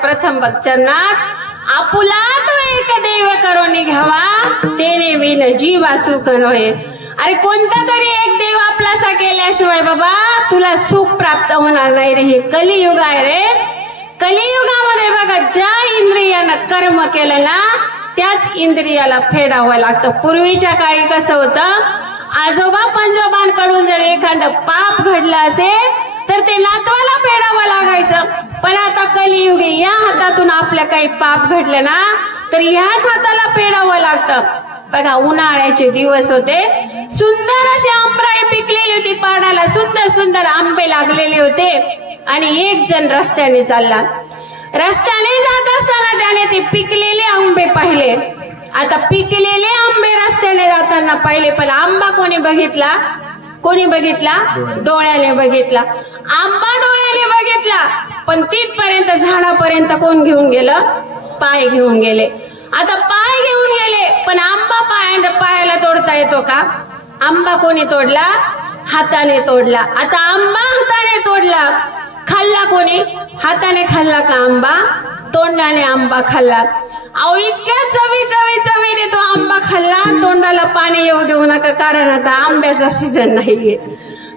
प्रथम भक्चरणात आपुला तो एक देव करून घ्यावा तेने विन जीवा सुख होय. अरे कोणता तरी एक देव आपलासा केल्याशिवाय बाबा तुला सुख प्राप्त होणार नाही रे. हे कलियुग आहे रे. कलियुगामध्ये बघा ज्या इंद्रियानं कर्म केलं ना त्याच इंद्रियाला फेडावं लागतं. पूर्वीच्या काळी कसं होतं, आजोबा पंजोबांकडून जर एखादं पाप घडलं असेल तर ते नातवाला फेडावं लागायचं. पण आता कलियुगी या हातातून आपल्या काही पाप घडलं ना तर ह्याच हाताला फेडावं लागतं. बघा उन्हाळ्याचे दिवस होते, सुंदर अशी आंबराई पिकलेली होती, पाडाला सुंदर सुंदर आंबे लागलेले होते आणि एक जण रस्त्याने चालला. रस्त्याने जात असताना त्याने ते पिकलेले आंबे पाहिले. आता पिकलेले आंबे रस्त्याने जाताना पाहिले, पण आंबा कोणी बघितला? कोणी बघितला? डोळ्याने बघितला. आंबा डोळ्याने बघितला, पण तिथपर्यंत झाडापर्यंत कोण घेऊन गेलं? पाय घेऊन गेले. आता पाय घेऊन गेले, पण आंबा पायाला तोडता येतो का? आंबा कोणी तोडला? हाताने तोडला. आता आंबा हाताने तोडला, खाल्ला कोणी? हाताने खाल्ला का आंबा? तोंडाने आंबा खाल्ला. अहो इतक्या चवीने तो आंबा खाल्ला, तोंडाला पाणी येऊ देऊ नका, कारण आता आंब्याचा सीझन नाहीये.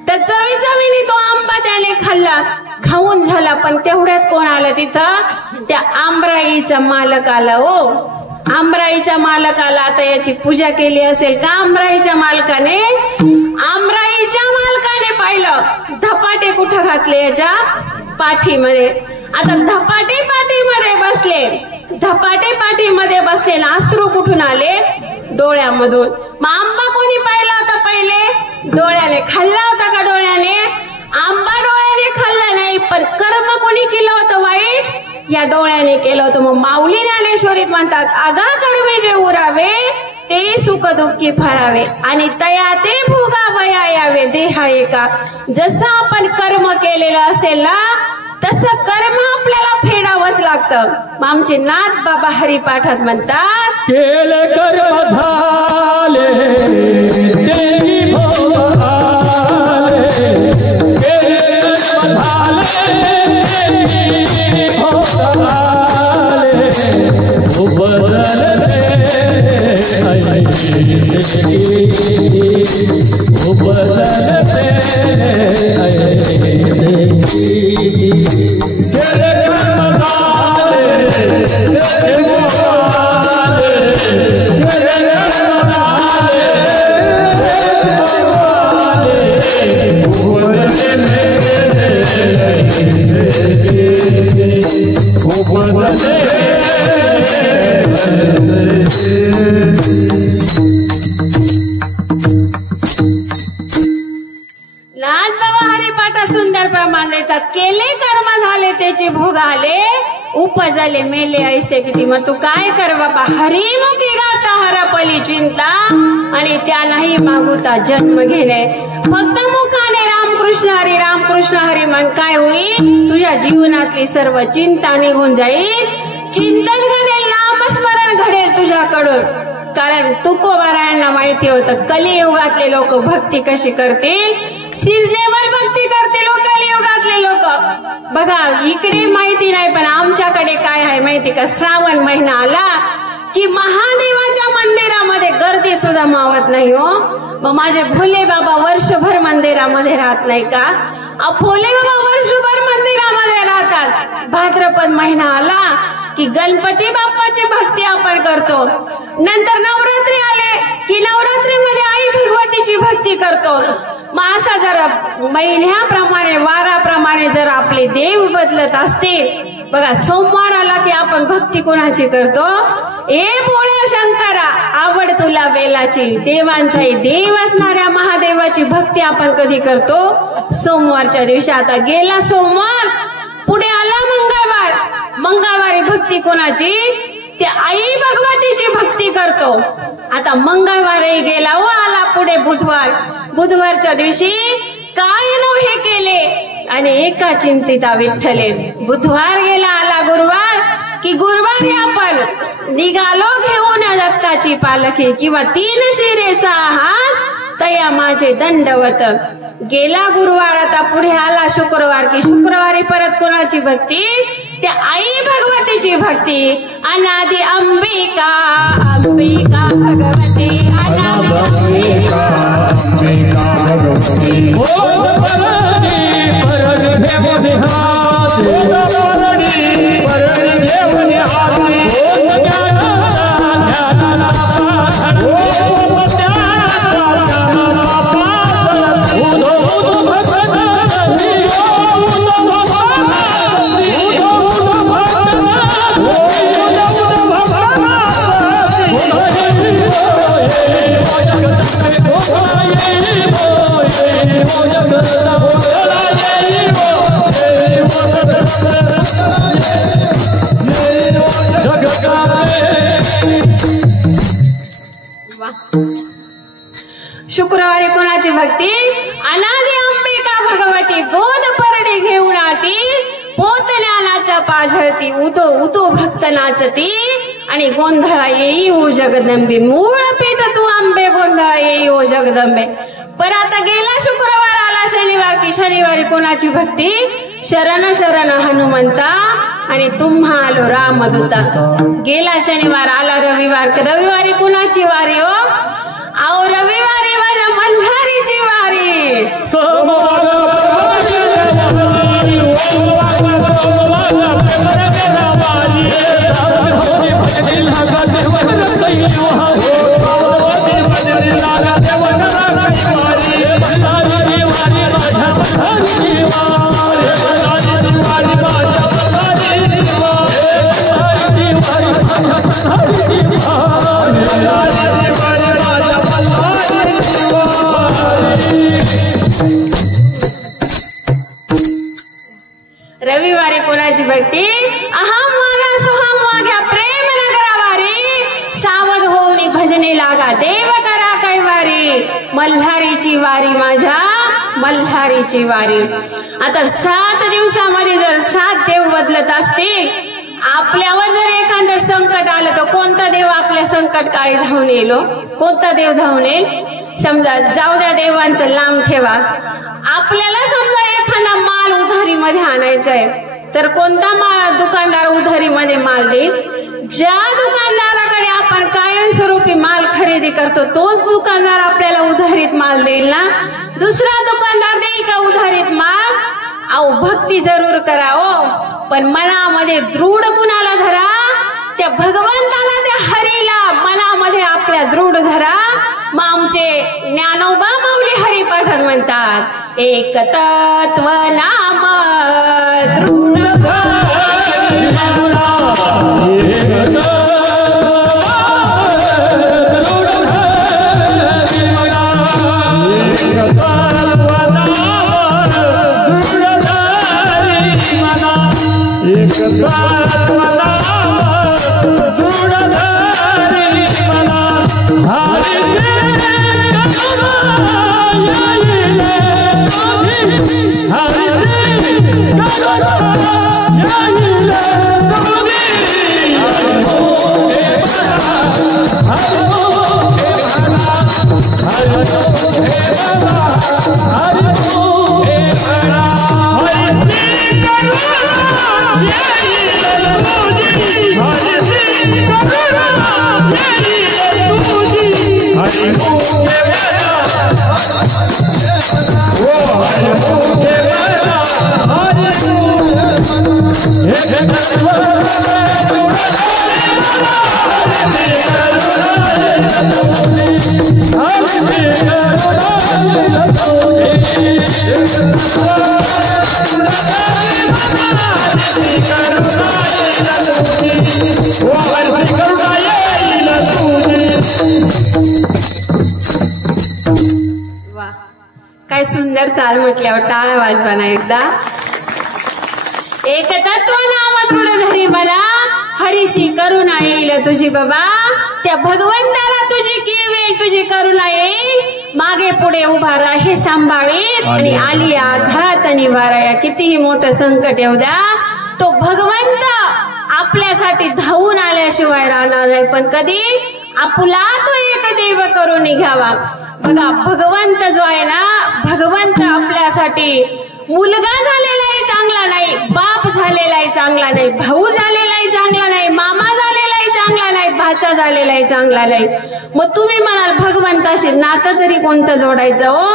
तर चवीने तो आंबा त्याने खाल्ला, खाऊन झाला. पण तेवढ्यात कोण आला तिथं? त्या आंबराईचा मालक आला. ओ आंबराईचा मालक आला. आता याची पूजा केली असेल का आंबराईच्या मालकाने? आंबराईच्या मालकाने पाहिलं धपाटे कुठं घातले? याच्या पाठीमध्ये. आता धपाटे पाठीमध्ये बसले ना, अश्रू कुठून आले? डोळ्यामधून. मग आंबा कोणी पाहिला होता पहिले? डोळ्याने. खाल्ला होता का डोळ्याने? आंबा डोळ्याने खाल्ला नाही, पण कर्म कोणी केलं होतं वाईट? या डोळ्याने केलं होतं. मग माऊली ज्ञानेश्वरीत म्हणतात, आगा कर्मे जे उरावे ते सुख दुःखी फळावे आणि तया ते भोगावया यावे देहा एका. जसं आपण कर्म केलेलं असेल ना तसं कर्म आपल्याला फेडावंच लागतं. मग आमचे नाथ बाबा हरिपाठात म्हणतात, केले कर्म झाले तेही भोग आले, केले कर्म झाले तेही भोग आले, बदलते केले कर्म झाले त्याचे भोग आले, उपजले मेले ऐसे किती. मग तू काय कर बाबा? हरिमुखी गाता हरपली चिंता आणि त्यालाही मागुता जन्म घेणे. फक्त मुखाने रामकृष्ण हरी म्हण, काय होईल? तुझ्या जीवनातली सर्व चिंता निघून जाईल. चिंतन घडेल, नामस्मरण घडेल तुझ्याकडून. कारण तुकोबारायांना माहिती होतं कलियुगातले लोक भक्ती कशी करतील. सिजनेबल भक्ती करतील कलियुगातले लोक. बघा इकडे माहिती नाही, पण आमच्याकडे काय आहे माहिती का? श्रावण महिना आला की महादेवाच्या मंदिरामध्ये गर्दी सुद्धा मावत नाही हो. मग माझे भोले बाबा वर्षभर मंदिरामध्ये राहत नाही का? भोले बाबा वर्षभर मंदिरामध्ये राहतात. भाद्रपद महिना आला की गणपती बाप्पाची भक्ती आपण करतो. नंतर नवरात्री आले की करतो. मग असा जर महिन्याप्रमाणे वाराप्रमाणे जर आपले देव बदलत असतील, बघा सोमवार आला की आपण भक्ती कोणाची करतो? ए बोळ्या शंकरा आवड तुला बेलाची. देवांचा देव असणाऱ्या महादेवाची भक्ती आपण कधी करतो? सोमवारच्या दिवशी. आता गेला सोमवार, पुढे आला मंगळवार. मंगळवारी भक्ती कोणाची? ते आई भगवतीची भक्ती करतो. आता मंगळवारही गेला व आला पुढे बुधवार. बुधवारच्या दिवशी काय नव्हे केले आणि एका चिंतिता विठ्ठले. बुधवार गेला आला गुरुवार की गुरुवारी आपण निघालो घेऊन दत्ताची पालखी किंवा 3 शिरे 6 हात तया माझे दंडवत. गेला गुरुवार, आता पुढे आला शुक्रवार की शुक्रवारी परत कोणाची भक्ती? त्या आई भगवतीची भक्ती. अनादि अंबिका अंबिका भगवती अनादि अंबिका अंबिका भगवती. शुक्रवारी कोणाची भक्ती? अनादि अंबिका भगवती. बोध परडे घेऊन आती पोत ज्ञानाचा पाझळती. उतो उतो भक्त नाचती आणि गोंधळा येई ओ जगदंबे. मूळ पीठ तू आंबे गोंधळा येई ओ जगदंबे. पण आता गेला शुक्रवार आला शनिवार की शनिवारी कोणाची भक्ती? शरण शरण हनुमंता आणि तुम्हा आलो रामदूता. गेला शनिवार आला रविवार. रविवारी कुणाची वारी हो? आओ रविवारी माझ्या मल्हारीची वारी. रविवारी कोणाची भक्ती? अहम वाघ्या सोहम वाघ्या प्रेम नगरावारी. सावध होऊन भजने लागा देव करा कैवारी. मल्हारीची वारी माझ्या मल्हारीची वारी. आता 7 दिवसामध्ये जर 7 देव बदलत असतील, आपल्यावर जर एखादं संकट आलं तर कोणता देव आपल्या संकट काळी धावून येईल? कोणता देव धावून येईल? समजा जाऊ द्या देवांचं लांब ठेवा. आपल्याला समजा एखादा माल उधारीमध्ये आणायचा आहे तर कोणता दुकानदार उधारीमध्ये माल देईल? ज्या दुकानदाराकडे आपण कायमस्वरूपी माल खरेदी करतो तोच दुकानदार आपल्याला उधारीत माल देईल ना. दुसरा दुकानदार देईल का उधारीत माल? अहो भक्ती जरूर करा हो, पण मनामध्ये दृढ कुणाला धरा? त्या भगवंताला, त्या हरीला मनामध्ये आपल्या दृढ धरा. मग आमचे ज्ञानोबा माऊली हरिपाठात म्हणतात एक तत्व नाम दृढ Hare काय सुंदर चाल म्हटल्यावर टाळा वाजवाना एकदा. एक तत्व नाम दृढ धरी मला, हरीसी करुणा येईल तुझी बाबा. त्या भगवंताला तुझी कीव तुझी करुणा येईल, मागे पुढे उभा राहा हे सांभाळीत, आणि आली आघात आणि वाराया. कितीही मोठं संकट येऊ द्या, तो भगवंत आपल्यासाठी धावून आल्याशिवाय राहणार नाही. पण कधी आपुला तो एक देव करून घ्यावा. बघा भगवंत जो आहे ना, भगवंत आपल्यासाठी मुलगा झालेलाही चांगला नाही, बाप झालेलाही चांगला नाही, भाऊ झालेलाही चांगला नाही, मामा झालेलाही चांगला नाही, भाचा झालेलाही चांगला नाही. मग तुम्ही म्हणाल भगवंताशी नातं तरी कोणतं जोडायचं हो?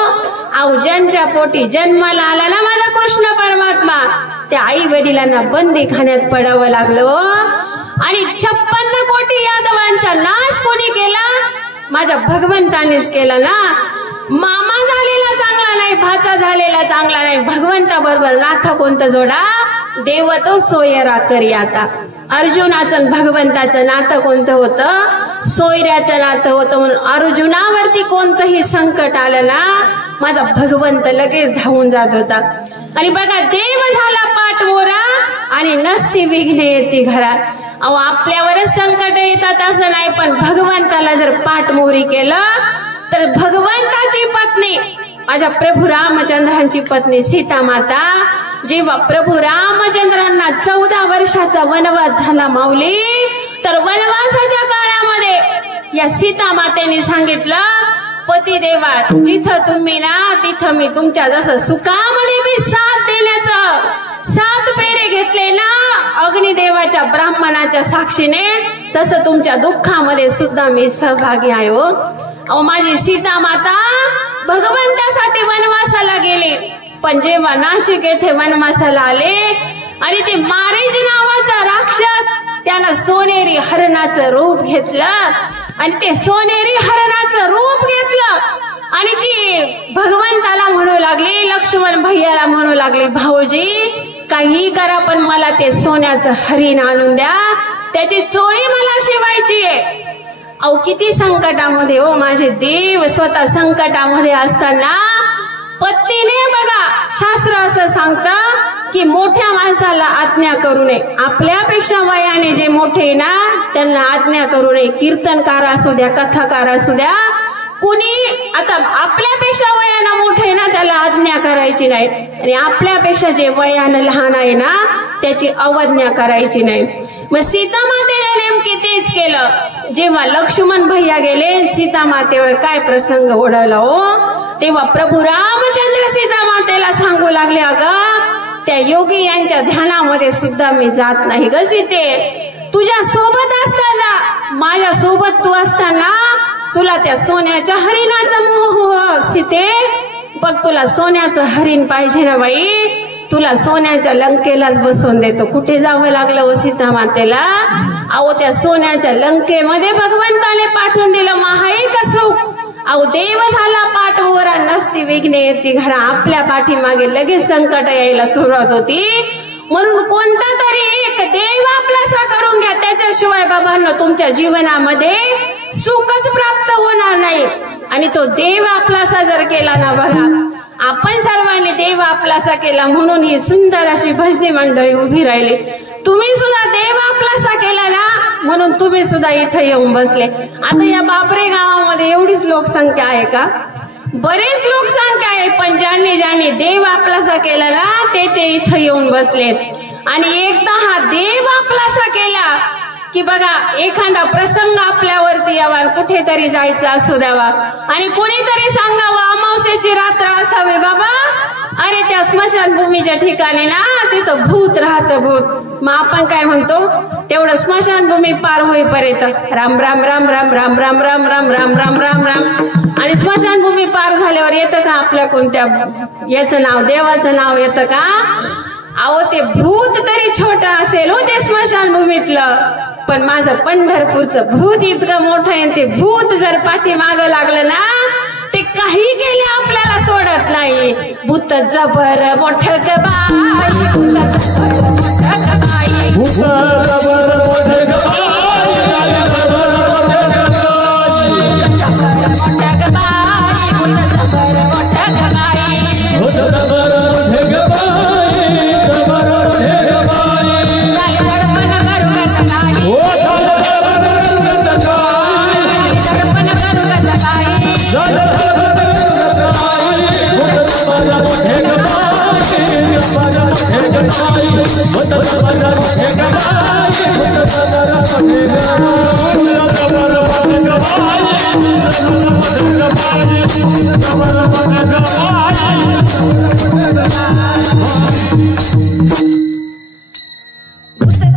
अहो ज्यांच्या पोटी जन्माला आला ना माझा कृष्ण परमात्मा, त्या आई वडिलांना बंदी खाण्यात पडावं लागलं आणि 56 कोटी यादवांचा नाश कोणी केला? माझ्या भगवंतानेच केला ना. मामा झालेला चांगला नाही, भाचा झालेला चांगला नाही, भगवंता बरोबर नाथं कोणतं जोडा? देव तो सोयरा करी. आता अर्जुनाचं भगवंताचं नातं कोणतं होतं? सोयऱ्याचं नातं होतं. म्हणून अर्जुनावरती कोणतंही संकट आलं ना, माझा भगवंत लगेच धावून जात होता. आणि बघा देव झाला पाठमोरा आणि नसती विघ्ने येते घरात. अहो आपल्यावरच संकट येतात असं नाही, पण भगवंताला जर पाठमोरी केलं तर भगवंताची पत्नी माझ्या प्रभू रामचंद्रांची पत्नी सीता माता, जेव्हा प्रभू रामचंद्रांना 14 वर्षाचा वनवास झाला माऊली, तर वनवासाच्या काळामध्ये या सीता मातेने सांगितलं, पती देवा जिथं तुम्ही ना तिथं मी तुमच्या जसं सुखामध्ये मी साथ देण्याचं 7 फेरे घेतले ना अग्निदेवाच्या ब्राह्मणाच्या साक्षीने, तसं तुमच्या दुःखामध्ये सुद्धा मी सहभागी आहे हो. अहो माझी सीता माता भगवंतासाठी वनवासाला गेले, पण जेव्हा नाशिक येथे वनवासाला आले आणि ते मारीच नावाचा राक्षस त्यानं सोनेरी हरणाचं रूप घेतलं आणि ते सोनेरी हरणाचं रूप घेतलं आणि ती भगवंताला म्हणू लागली, लक्ष्मण भैयाला म्हणू लागली, भाऊजी काही करा पण मला ते सोन्याचं हरिण आणून द्या, त्याची चोळी मला शिवायची आहे. अहो किती संकटामध्ये हो माझे देव, स्वतः संकटामध्ये असताना पत्नीने बघा शास्त्र असं सांगतं की मोठ्या माणसाला आज्ञा करू नये. आपल्यापेक्षा वयाने जे मोठे ना त्यांना आज्ञा करू नये. कीर्तनकार असू द्या, कथाकार असू द्या, कुणी आता आपल्यापेक्षा वयानं मोठे ना त्याला आज्ञा करायची नाही, आणि आपल्यापेक्षा जे वयानं लहान आहे ना त्याची अवज्ञा करायची नाही. मग सीता मातेने नेमके तेच केलं. जेव्हा लक्ष्मण भैया गेले, सीता मातेवर काय प्रसंग ओढवला हो, तेव्हा प्रभू रामचंद्र सीता मातेला सांगू लागले, अगं त्या योगी यांच्या ध्यानामध्ये सुद्धा मी जात नाही ग सीते. तुझ्या सोबत असताना, माझ्या सोबत तू असताना तुला त्या सोन्याच्या हरिणाचा मोह सीते. बघ तुला सोन्याचं हरिण पाहिजे ना बाई, तुला सोन्याच्या लंकेलाच बसवून देतो. कुठे जावं लागलं ओ सीता मातेला? अहो त्या सोन्याच्या लंकेमध्ये भगवंताने पाठवून दिलं महाईक सुख. अहो देव झाला पाठमोरा, नसती विघ्ने येते घरा. आपल्या पाठीमागे लगेच संकट यायला सुरुवात होती. म्हणून कोणता तरी एक देव आपलासा करून घ्या, त्याच्याशिवाय बाबांनो तुमच्या जीवनामध्ये सुखच प्राप्त होणार नाही. आणि तो देव आपलासा जर केला ना, बघा आपण सर्वांनी देव आपलासा केला म्हणून ही सुंदर अशी भजनी मंडळी उभी राहिली. तुम्ही सुद्धा देव आपलासा केला ना म्हणून तुम्ही सुद्धा इथं येऊन बसले. आता या बापरे गावामध्ये एवढीच लोकसंख्या आहे का? बरेच लोकसंख्या आहे, पण ज्यांनी देव आपलासा केला ना ते इथं येऊन बसले. आणि एकदा हा देव आपलासा केला की बघा एखादा प्रसंग आपल्यावरती यावा, कुठेतरी जायचं असू द्यावा आणि कोणीतरी सांगावं अमावस्येची रात्र असावी बाबा, अरे त्या स्मशानभूमीच्या ठिकाणी ना तिथं भूत राहतं भूत. मग आपण काय म्हणतो, तेवढं स्मशानभूमी पार होईपर्यंत राम राम राम राम राम राम राम राम राम राम राम राम, आणि स्मशानभूमी पार झाल्यावर येतं का आपल्या कोणत्या याचं नाव, देवाचं नाव येतं का? अहो ते भूत तरी छोटं असेल हो ते स्मशानभूमीतलं, पण माझं पंढरपूरचं भूत इतकं मोठं आहे. ते भूत जर पाठीमागं लागलं ना ते काही केले आपल्याला सोडत नाही. भूत जबर मोठं ग बाई, भूत जबर मोठं ग बाई, भूत जबर मोठं ग बाई, भूत जबर मोठं ग बाई, भूत जबर मोठं ग बाई.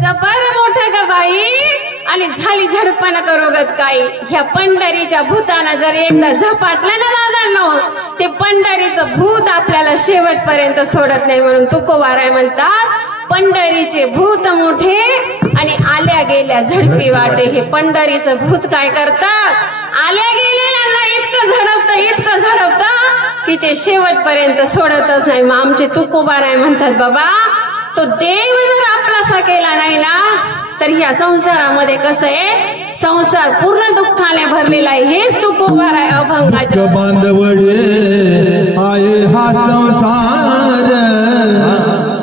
जबर मोठं ग बाई आणि झाली झडपण करोगत काही. ह्या पंढरीच्या भूताना जर एकदा झपाटलं ना दादांनो, ते पंढरीचं भूत आपल्याला शेवटपर्यंत सोडत नाही. म्हणून तुकोबाराय म्हणतात, पंढरीचे भूत मोठे आणि आल्या गेल्या झडपी वाटे. हे पंढरीचं भूत काय करतात, आल्या गेलेल्यांना इतकं झडपतं की ते शेवटपर्यंत सोडतच नाही. मग आमचे तुकोबाराय म्हणतात, बाबा तो देव जर आपलासा केला नाही ना, तर या संसारामध्ये कसं आहे, संसार पूर्ण दुःखाने भरलेला आहे. हेच तुकोबाराय अभंगाचे बांधवडे आहे हा संसार.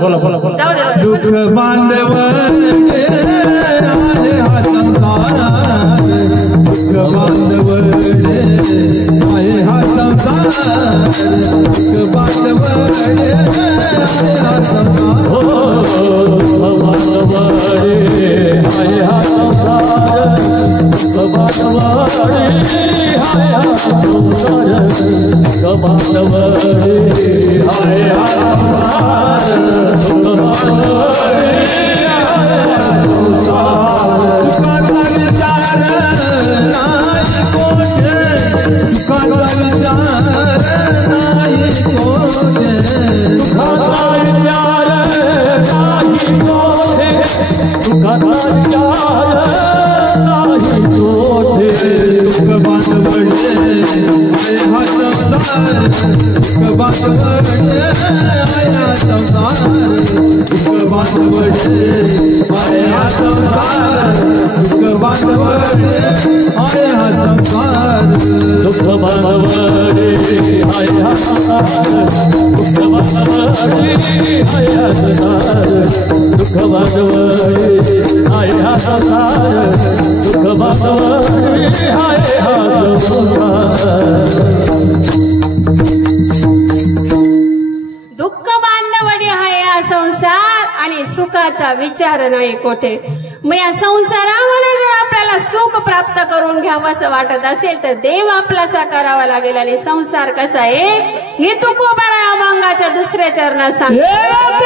बोला बोला बोला. जाऊ दे, दुःख बांधवडे आहे हा संसार. दुःख बांधवडे आहे हा संसार. दुःख बांधवडे आहे हा संसार. सुखाचा विचार नाही कोठे. मग या संसारामध्ये जर आपल्याला सुख प्राप्त करून घ्यावं असं वाटत असेल तर देव आपलासा करावा लागेल. आणि संसार कसा आहे हे तुकोबाराय अभंगाच्या दुसऱ्या चरणात सांगतात.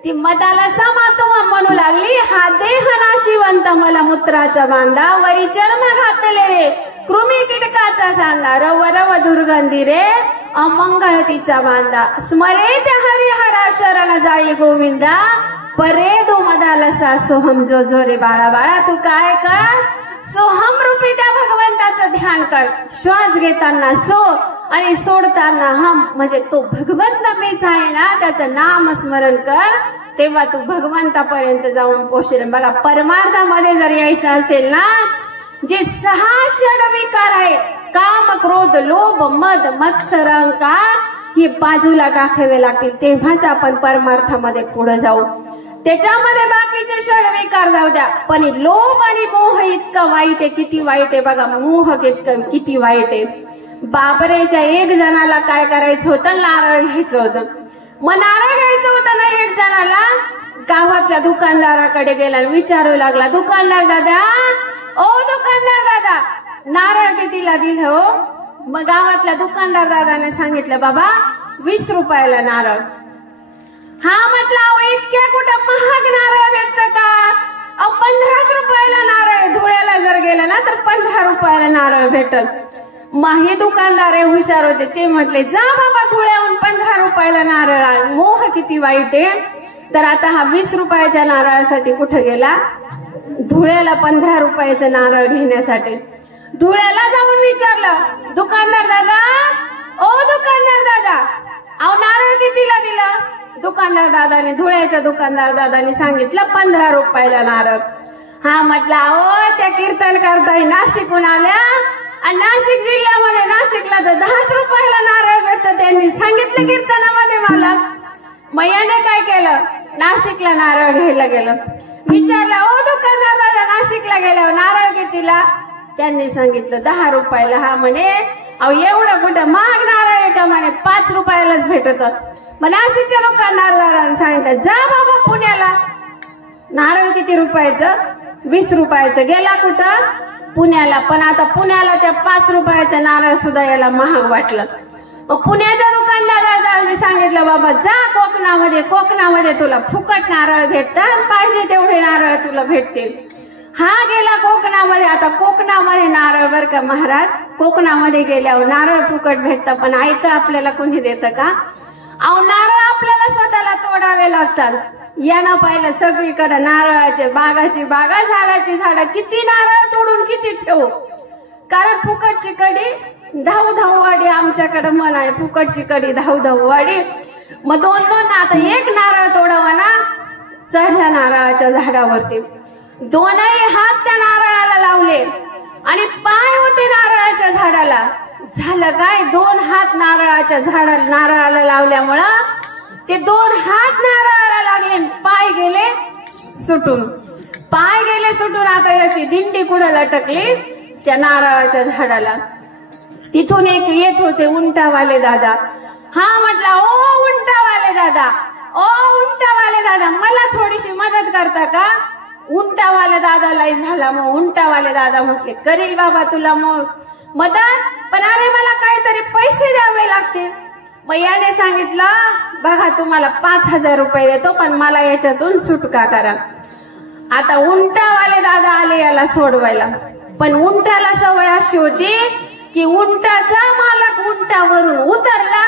ती मदाला समातोमा म्हणू लागली, हा देह नाशिवंत मला मूत्राचा बांधा, वरी चर्म घातले रे कृमी कीटकाचा सांडा, रव रव दुर्गंधी रे अमंगळ तिचा बांधा, स्मरे त्या हरिहरा शरण जाई गोविंदा, परे दो मदाला सा सोहम जो जो रे बाळा बाळा. तू काय कर, सोहम रूपी त्या भगवंताचं ध्यान कर. श्वास घेताना सो आणि सोडताना हम, म्हणजे तो भगवंत मीच आहे ना, त्याचं नाम स्मरण कर, तेव्हा तू भगवंतापर्यंत जाऊन पोहोचेल. बघा परमार्थामध्ये जर यायचं असेल ना, जे 6 षडविकार आहेत, काम क्रोध लोभ मद मत्सर अहंकार, हे बाजूला टाकावे लागतील, तेव्हाच आपण परमार्थामध्ये पुढे जाऊ. त्याच्यामध्ये बाकीचे षडविकार जाऊ द्या, पण लोभ आणि मोह इतकं वाईट आहे, किती वाईट आहे बघा. मोह किती वाईट आहे. बाबरेच्या एक जणाला काय करायचं होतं, नारळ घ्यायचं होतं. मग नारळ घ्यायचं होतं ना एक जणाला, गावातल्या दुकानदाराकडे गेला आणि विचारू लागला, दुकानदार दादा, ओ दुकानदार दादा, नारळ कितीला दिलं हो? मग गावातल्या दुकानदार दादाने सांगितलं, बाबा 20 रुपयाला नारळ. हा म्हटलं, अहो इतक्या कुठं महाग नारळ भेटतं का? अहो 15 रुपयाला नारळ, धुळ्याला जर गेलं ना तर 15 रुपयाला नारळ भेटल. मग हे दुकानदार हुशार होते, ते म्हटले, जा बाबा धुळ्याहून 15 रुपयाला नारळ आण. मोह किती वाईट आहे. तर आता हा 20 रुपयाच्या नारळासाठी कुठं गेला? धुळ्याला 15 रुपयाचं नारळ घेण्यासाठी. धुळ्याला जाऊन विचारलं, दुकानदार दादा, ओ दुकानदार दादा, अहो नारळ कितीला दिला? दुकानदार दादाने, धुळ्याच्या दुकानदार दादाने सांगितलं 15 रुपयाला नारळ. हा म्हटलं, अहो त्या कीर्तन करताय नाशिकहून आल्या आणि नाशिक जिल्ह्यामध्ये, नाशिकला तर 10 रुपयाला नारळ भेटतं, त्यांनी सांगितलं कीर्तनामध्ये मला. मग याने काय केलं? नाशिकला नारळ घ्यायला गेलं. विचारलं, ओ दुकानदार दादा, नाशिकला गेल्यावर नारळ कितीला? त्यांनी सांगितलं 10 रुपयाला. हा म्हणे, अहो एवढं कुठं महाग नारळ आहे का? म्हणे 5 रुपयालाच भेटत. मग नाशिकच्या दुकानदाराने सांगितलं, जा बाबा पुण्याला. नारळ किती रुपयाचं? 20 रुपयाचं. गेला कुठं? पुण्याला. पण आता पुण्याला त्या 5 रुपयाचं नारळ सुद्धा याला महाग वाटलं. मग पुण्याच्या दुकानदाराने सांगितलं, बाबा जा कोकणामध्ये, कोकणामध्ये तुला फुकट नारळ भेटतात, पाहिजे तेवढे नारळ तुला भेटतील. हा गेला कोकणामध्ये. आता कोकणामध्ये नारळ बर का महाराज, कोकणामध्ये गेल्यावर नारळ फुकट भेटतं, पण आयतं आपल्याला कोणी देतं का? अहो नारळ आपल्याला स्वतःला तोडावे लागतात. यानं पाहिलं सगळीकडे नारळाचे बागाची बागा, झाडाची झाडं, किती नारळ तोडून किती ठेवू? कारण फुकटची कडी धाऊ धाऊ वाडी, आमच्याकडे म्हण आहे, फुकटची कडी धाऊ धाऊ वाडी. मग 2-2 आता एक नारळ तोडावा ना, चढल्या नारळाच्या झाडावरती, 2ही हात त्या नारळाला लावले आणि पाय होते नारळाच्या झाडाला. झालं काय? 2 हात नारळाच्या नारळाला लावल्यामुळं ते 2 हात नारळाला लागले, पाय गेले सुटून. पाय गेले सुटून. आता याची दिंडी पुढे लटकली त्या नारळाच्या झाडाला. तिथून एक येत होते उंटावाले दादा. हा म्हटला, ओ उंटावाले दादा, ओ उंटावाले दादा, मला थोडीशी मदत करता का? उंटावाले दादालाही झाला. मग उंटावाले दादा म्हटले, करील बाबा तुला मदत, पण अरे मला काहीतरी पैसे द्यावे लागतील. मग याने सांगितलं, बघा तुम्हाला 5000 रुपये देतो, पण मला याच्यातून सुटका करा. आता उंटावाले दादा आले याला सोडवायला. पण उंटाला सवय अशी होती की उंटाचा मालक उंटावरून उतरला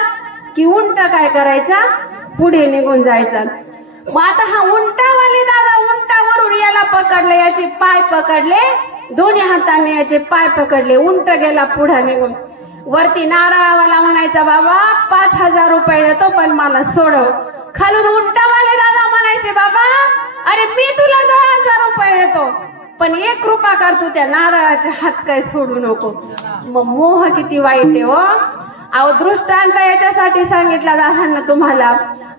की उंट काय करायचा? पुढे निघून जायचा. मग आता हा उंटावाले दादा उंटावरून याला पकडले, याचे पाय पकडले, दोन्ही हाताने याचे पाय पकडले. उंट गेला पुढे निघून. वरती नारळावाला म्हणायचा, बाबा 5000 रुपये देतो, पण मला सोडव. खालून उंटावाले दादा म्हणायचे, बाबा अरे मी तुला 10,000 रुपये देतो, पण 1 रुपया कर तू त्या नारळाचे हात काय सोडू नको. मग मोह किती वाईट आहे हो. अहो दृष्टांत याच्यासाठी सांगितला दादांना तुम्हाला.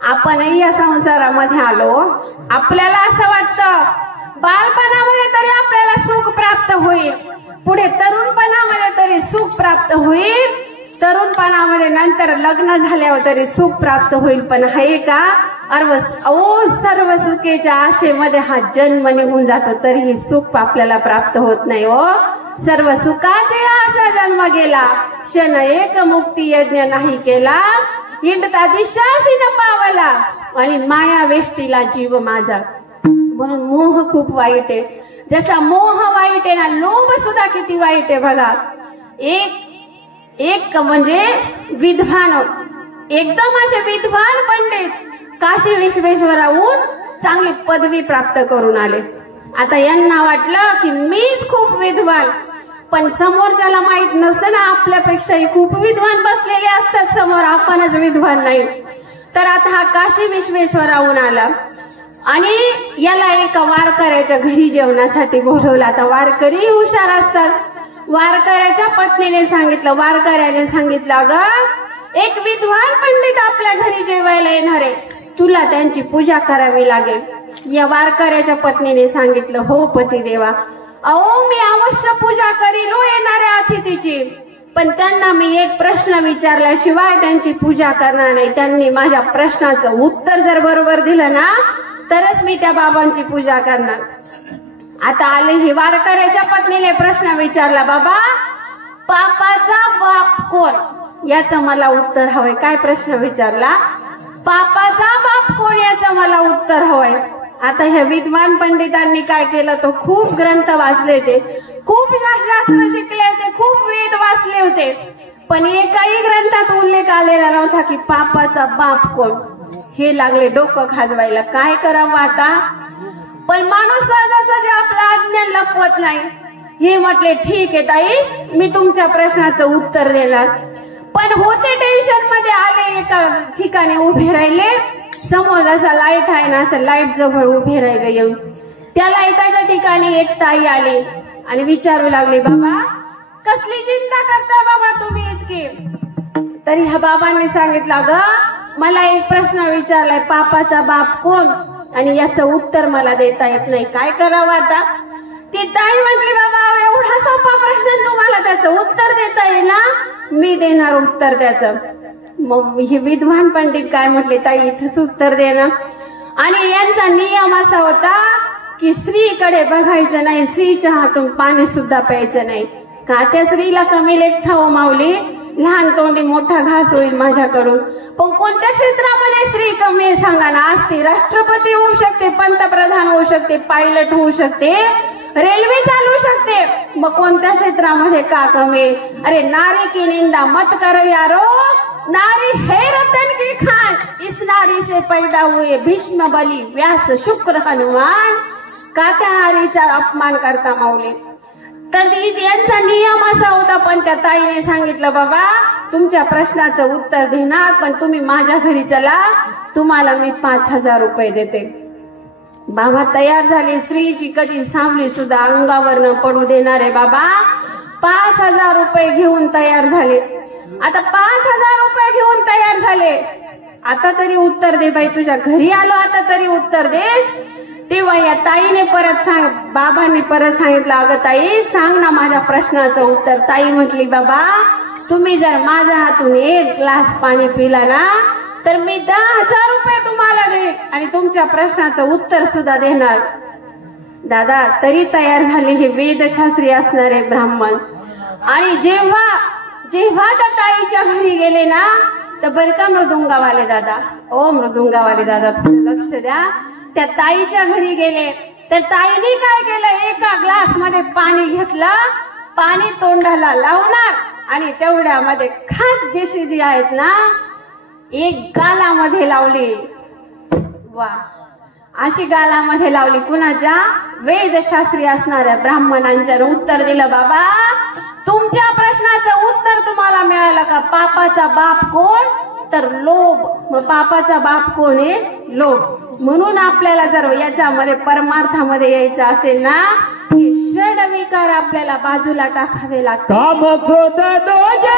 आपणही या संसारामध्ये आलो, आपल्याला असं वाटतं बालपणामध्ये तरी आपल्याला सुख प्राप्त होईल, पुढे तरुणपणामध्ये तरी सुख प्राप्त होईल, तरुणपणामध्ये नंतर लग्न झाल्यावर तरी सुख प्राप्त होईल. पण आहे का? सर्व सुखेच्या आशेमध्ये हा जन्म निघून जातो, तरीही सुख आपल्याला प्राप्त होत नाही हो. सर्व सुखाची आशा जन्म गेला, क्षण एक मुक्ती यज्ञ नाही केला, हिंडता दिशाशी न पावला आणि माया वेष्टीला जीव माझा. म्हणून मोह खूप वाईट आहे. जसा मोह वाईट आहे ना, लोभ सुद्धा किती वाईट आहे बघा. एक म्हणजे विद्वान, एकदम असे विद्वान पंडित काशी विश्वेश्वराहून चांगली पदवी प्राप्त करून आले. आता यांना वाटलं की मीच खूप विद्वान, पण समोरच्याला माहित नसतं ना आपल्यापेक्षाही खूप विद्वान बसलेले असतात समोर, आपणच विद्वान नाही. तर आता हा काशी विश्वेश्वराहून आला आणि याला एका वारकऱ्याच्या घरी जेवणासाठी बोलवलं. आता वारकरी हुशार असतात. वारकऱ्याच्या पत्नीने सांगितलं, वारकऱ्याने सांगितलं, अगं एक विद्वान पंडित आपल्या घरी जेवायला येणार आहे, तुला त्यांची पूजा करावी लागेल. या वारकऱ्याच्या पत्नीने सांगितलं, हो पतिदेवा, अहो मी अवश्य पूजा करील येणाऱ्या अतिथीची, पण त्यांना मी एक प्रश्न विचारल्याशिवाय त्यांची पूजा करणार नाही. त्यांनी माझ्या प्रश्नाचं उत्तर जर बरोबर दिलं ना तरच मी त्या बाबांची पूजा करणार. आता आले ही वारकऱ्याच्या पत्नीने प्रश्न विचारला, बाबा पापाचा बाप कोण? याचं मला उत्तर हवंय. काय प्रश्न विचारला? पापाचा बाप कोण याचं मला उत्तर हवंय. आता ह्या विद्वान पंडितांनी काय केलं, तो खूप ग्रंथ वाचले होते, खूप शास्त्र शिकले होते, खूप वेद वाचले होते, पण एकाही ग्रंथात उल्लेख आलेला नव्हता की पापाचा बाप कोण. हे लागले डोकं खाजवायला, काय करावं आता. पण माणूस सहजासहजी आपलं अज्ञान लपवत नाही. हे म्हटले, ठीक आहे ताई, मी तुमच्या प्रश्नाचं उत्तर देणार. पण होते टेन्शन मध्ये, आले एका ठिकाणी उभे राहिले, समोर असा लाईट आहे ना, असं लाईट जवळ उभे राहिले येऊन. त्या लाईटाच्या ठिकाणी एक ताई आली आणि विचारू लागली, बाबा कसली चिंता करता बाबा तुम्ही इतकी? तरी ह्या बाबांनी सांगितलं, ग मला एक प्रश्न विचारलाय, पापाचा बाप कोण, आणि याचं उत्तर मला देता येत नाही, काय करावं आता. ती ताई म्हटली, बाबा एवढा सोपा प्रश्न, तुम्हाला त्याचं उत्तर देता येईल ना? मी देणार उत्तर त्याचं. मग हे विद्वान पंडित काय म्हटले, ताई इथंच उत्तर देणं. आणि यांचा नियम असा होता की स्त्रीकडे बघायचं नाही, स्त्रीच्या हातून पाणी सुद्धा प्यायचं नाही. का त्या स्त्रीला कमी लेखता हो माऊली, लहान तोंडी मोठा घास होईल माझ्याकडून. पण कोणत्या क्षेत्रामध्ये स्त्री कमी आहे सांगा ना? आज ती राष्ट्रपती होऊ शकते, पंतप्रधान होऊ शकते, पायलट होऊ शकते, रेल्वे चालू शकते, मग कोणत्या क्षेत्रामध्ये का कमी? अरे नारी की निंदा मत करो यारो, नारी है रतन की खान, इस नारी से पैदा हुए भीष्म बली व्यास शुक्र हनुमान. का त्या नारीचा अपमान करता माऊली? तर यांचा नियम असा होता. पण त्या ताईने सांगितलं, बाबा तुमच्या प्रश्नाचं उत्तर देणार, पण तुम्ही माझ्या घरी चला, तुम्हाला मी 5,000 रुपये देते. बाबा तयार झाले, स्त्रीची कधी सावली सुद्धा अंगावर न पडू देणारे बाबा 5,000 रुपये घेऊन तयार झाले. आता 5,000 रुपये घेऊन तयार झाले, आता तरी उत्तर दे बाई, तुझ्या घरी आलो, आता तरी उत्तर दे. तेव्हा या ताईने परत बाबांनी परत सांगितलं, अगं ताई सांग ना माझ्या प्रश्नाचं उत्तर. ताई म्हटली, बाबा तुम्ही जर माझ्या हातून 1 ग्लास पाणी पिला ना, तर मी 10,000 रुपये तुम्हाला देईन आणि तुमच्या प्रश्नाचं उत्तर सुद्धा देणार. दादा तरी तयार झाले हे वेदशास्त्री असणारे ब्राह्मण. आणि जेव्हा त्या ताईच्या घरी गेले ना, तर बरं का मृदुंगावाले दादा, ओ मृदुंगावाले दादा थोडं लक्ष द्या. त्या ताईच्या घरी गेले, तर ताईने काय केलं, एका ग्लास मध्ये पाणी घेतलं, पाणी तोंडाला लावणार आणि तेवढ्यामध्ये खाद्यशी जी आहेत ना, एक गालामध्ये लावली. वा, अशी गालामध्ये लावली कुणाच्या? वेदशास्त्री असणाऱ्या ब्राह्मणांच्या. उत्तर दिलं, बाबा तुमच्या प्रश्नाचं उत्तर तुम्हाला मिळालं का? पापाचा बाप कोण? तर लोभ. मग पापाचा बाप कोण आहे? लोभ. म्हणून आपल्याला जर याच्यामध्ये परमार्थामध्ये यायचं असेल ना, हे षड विकार आपल्याला बाजूला टाकावे लागतात. काम क्रोध दोजे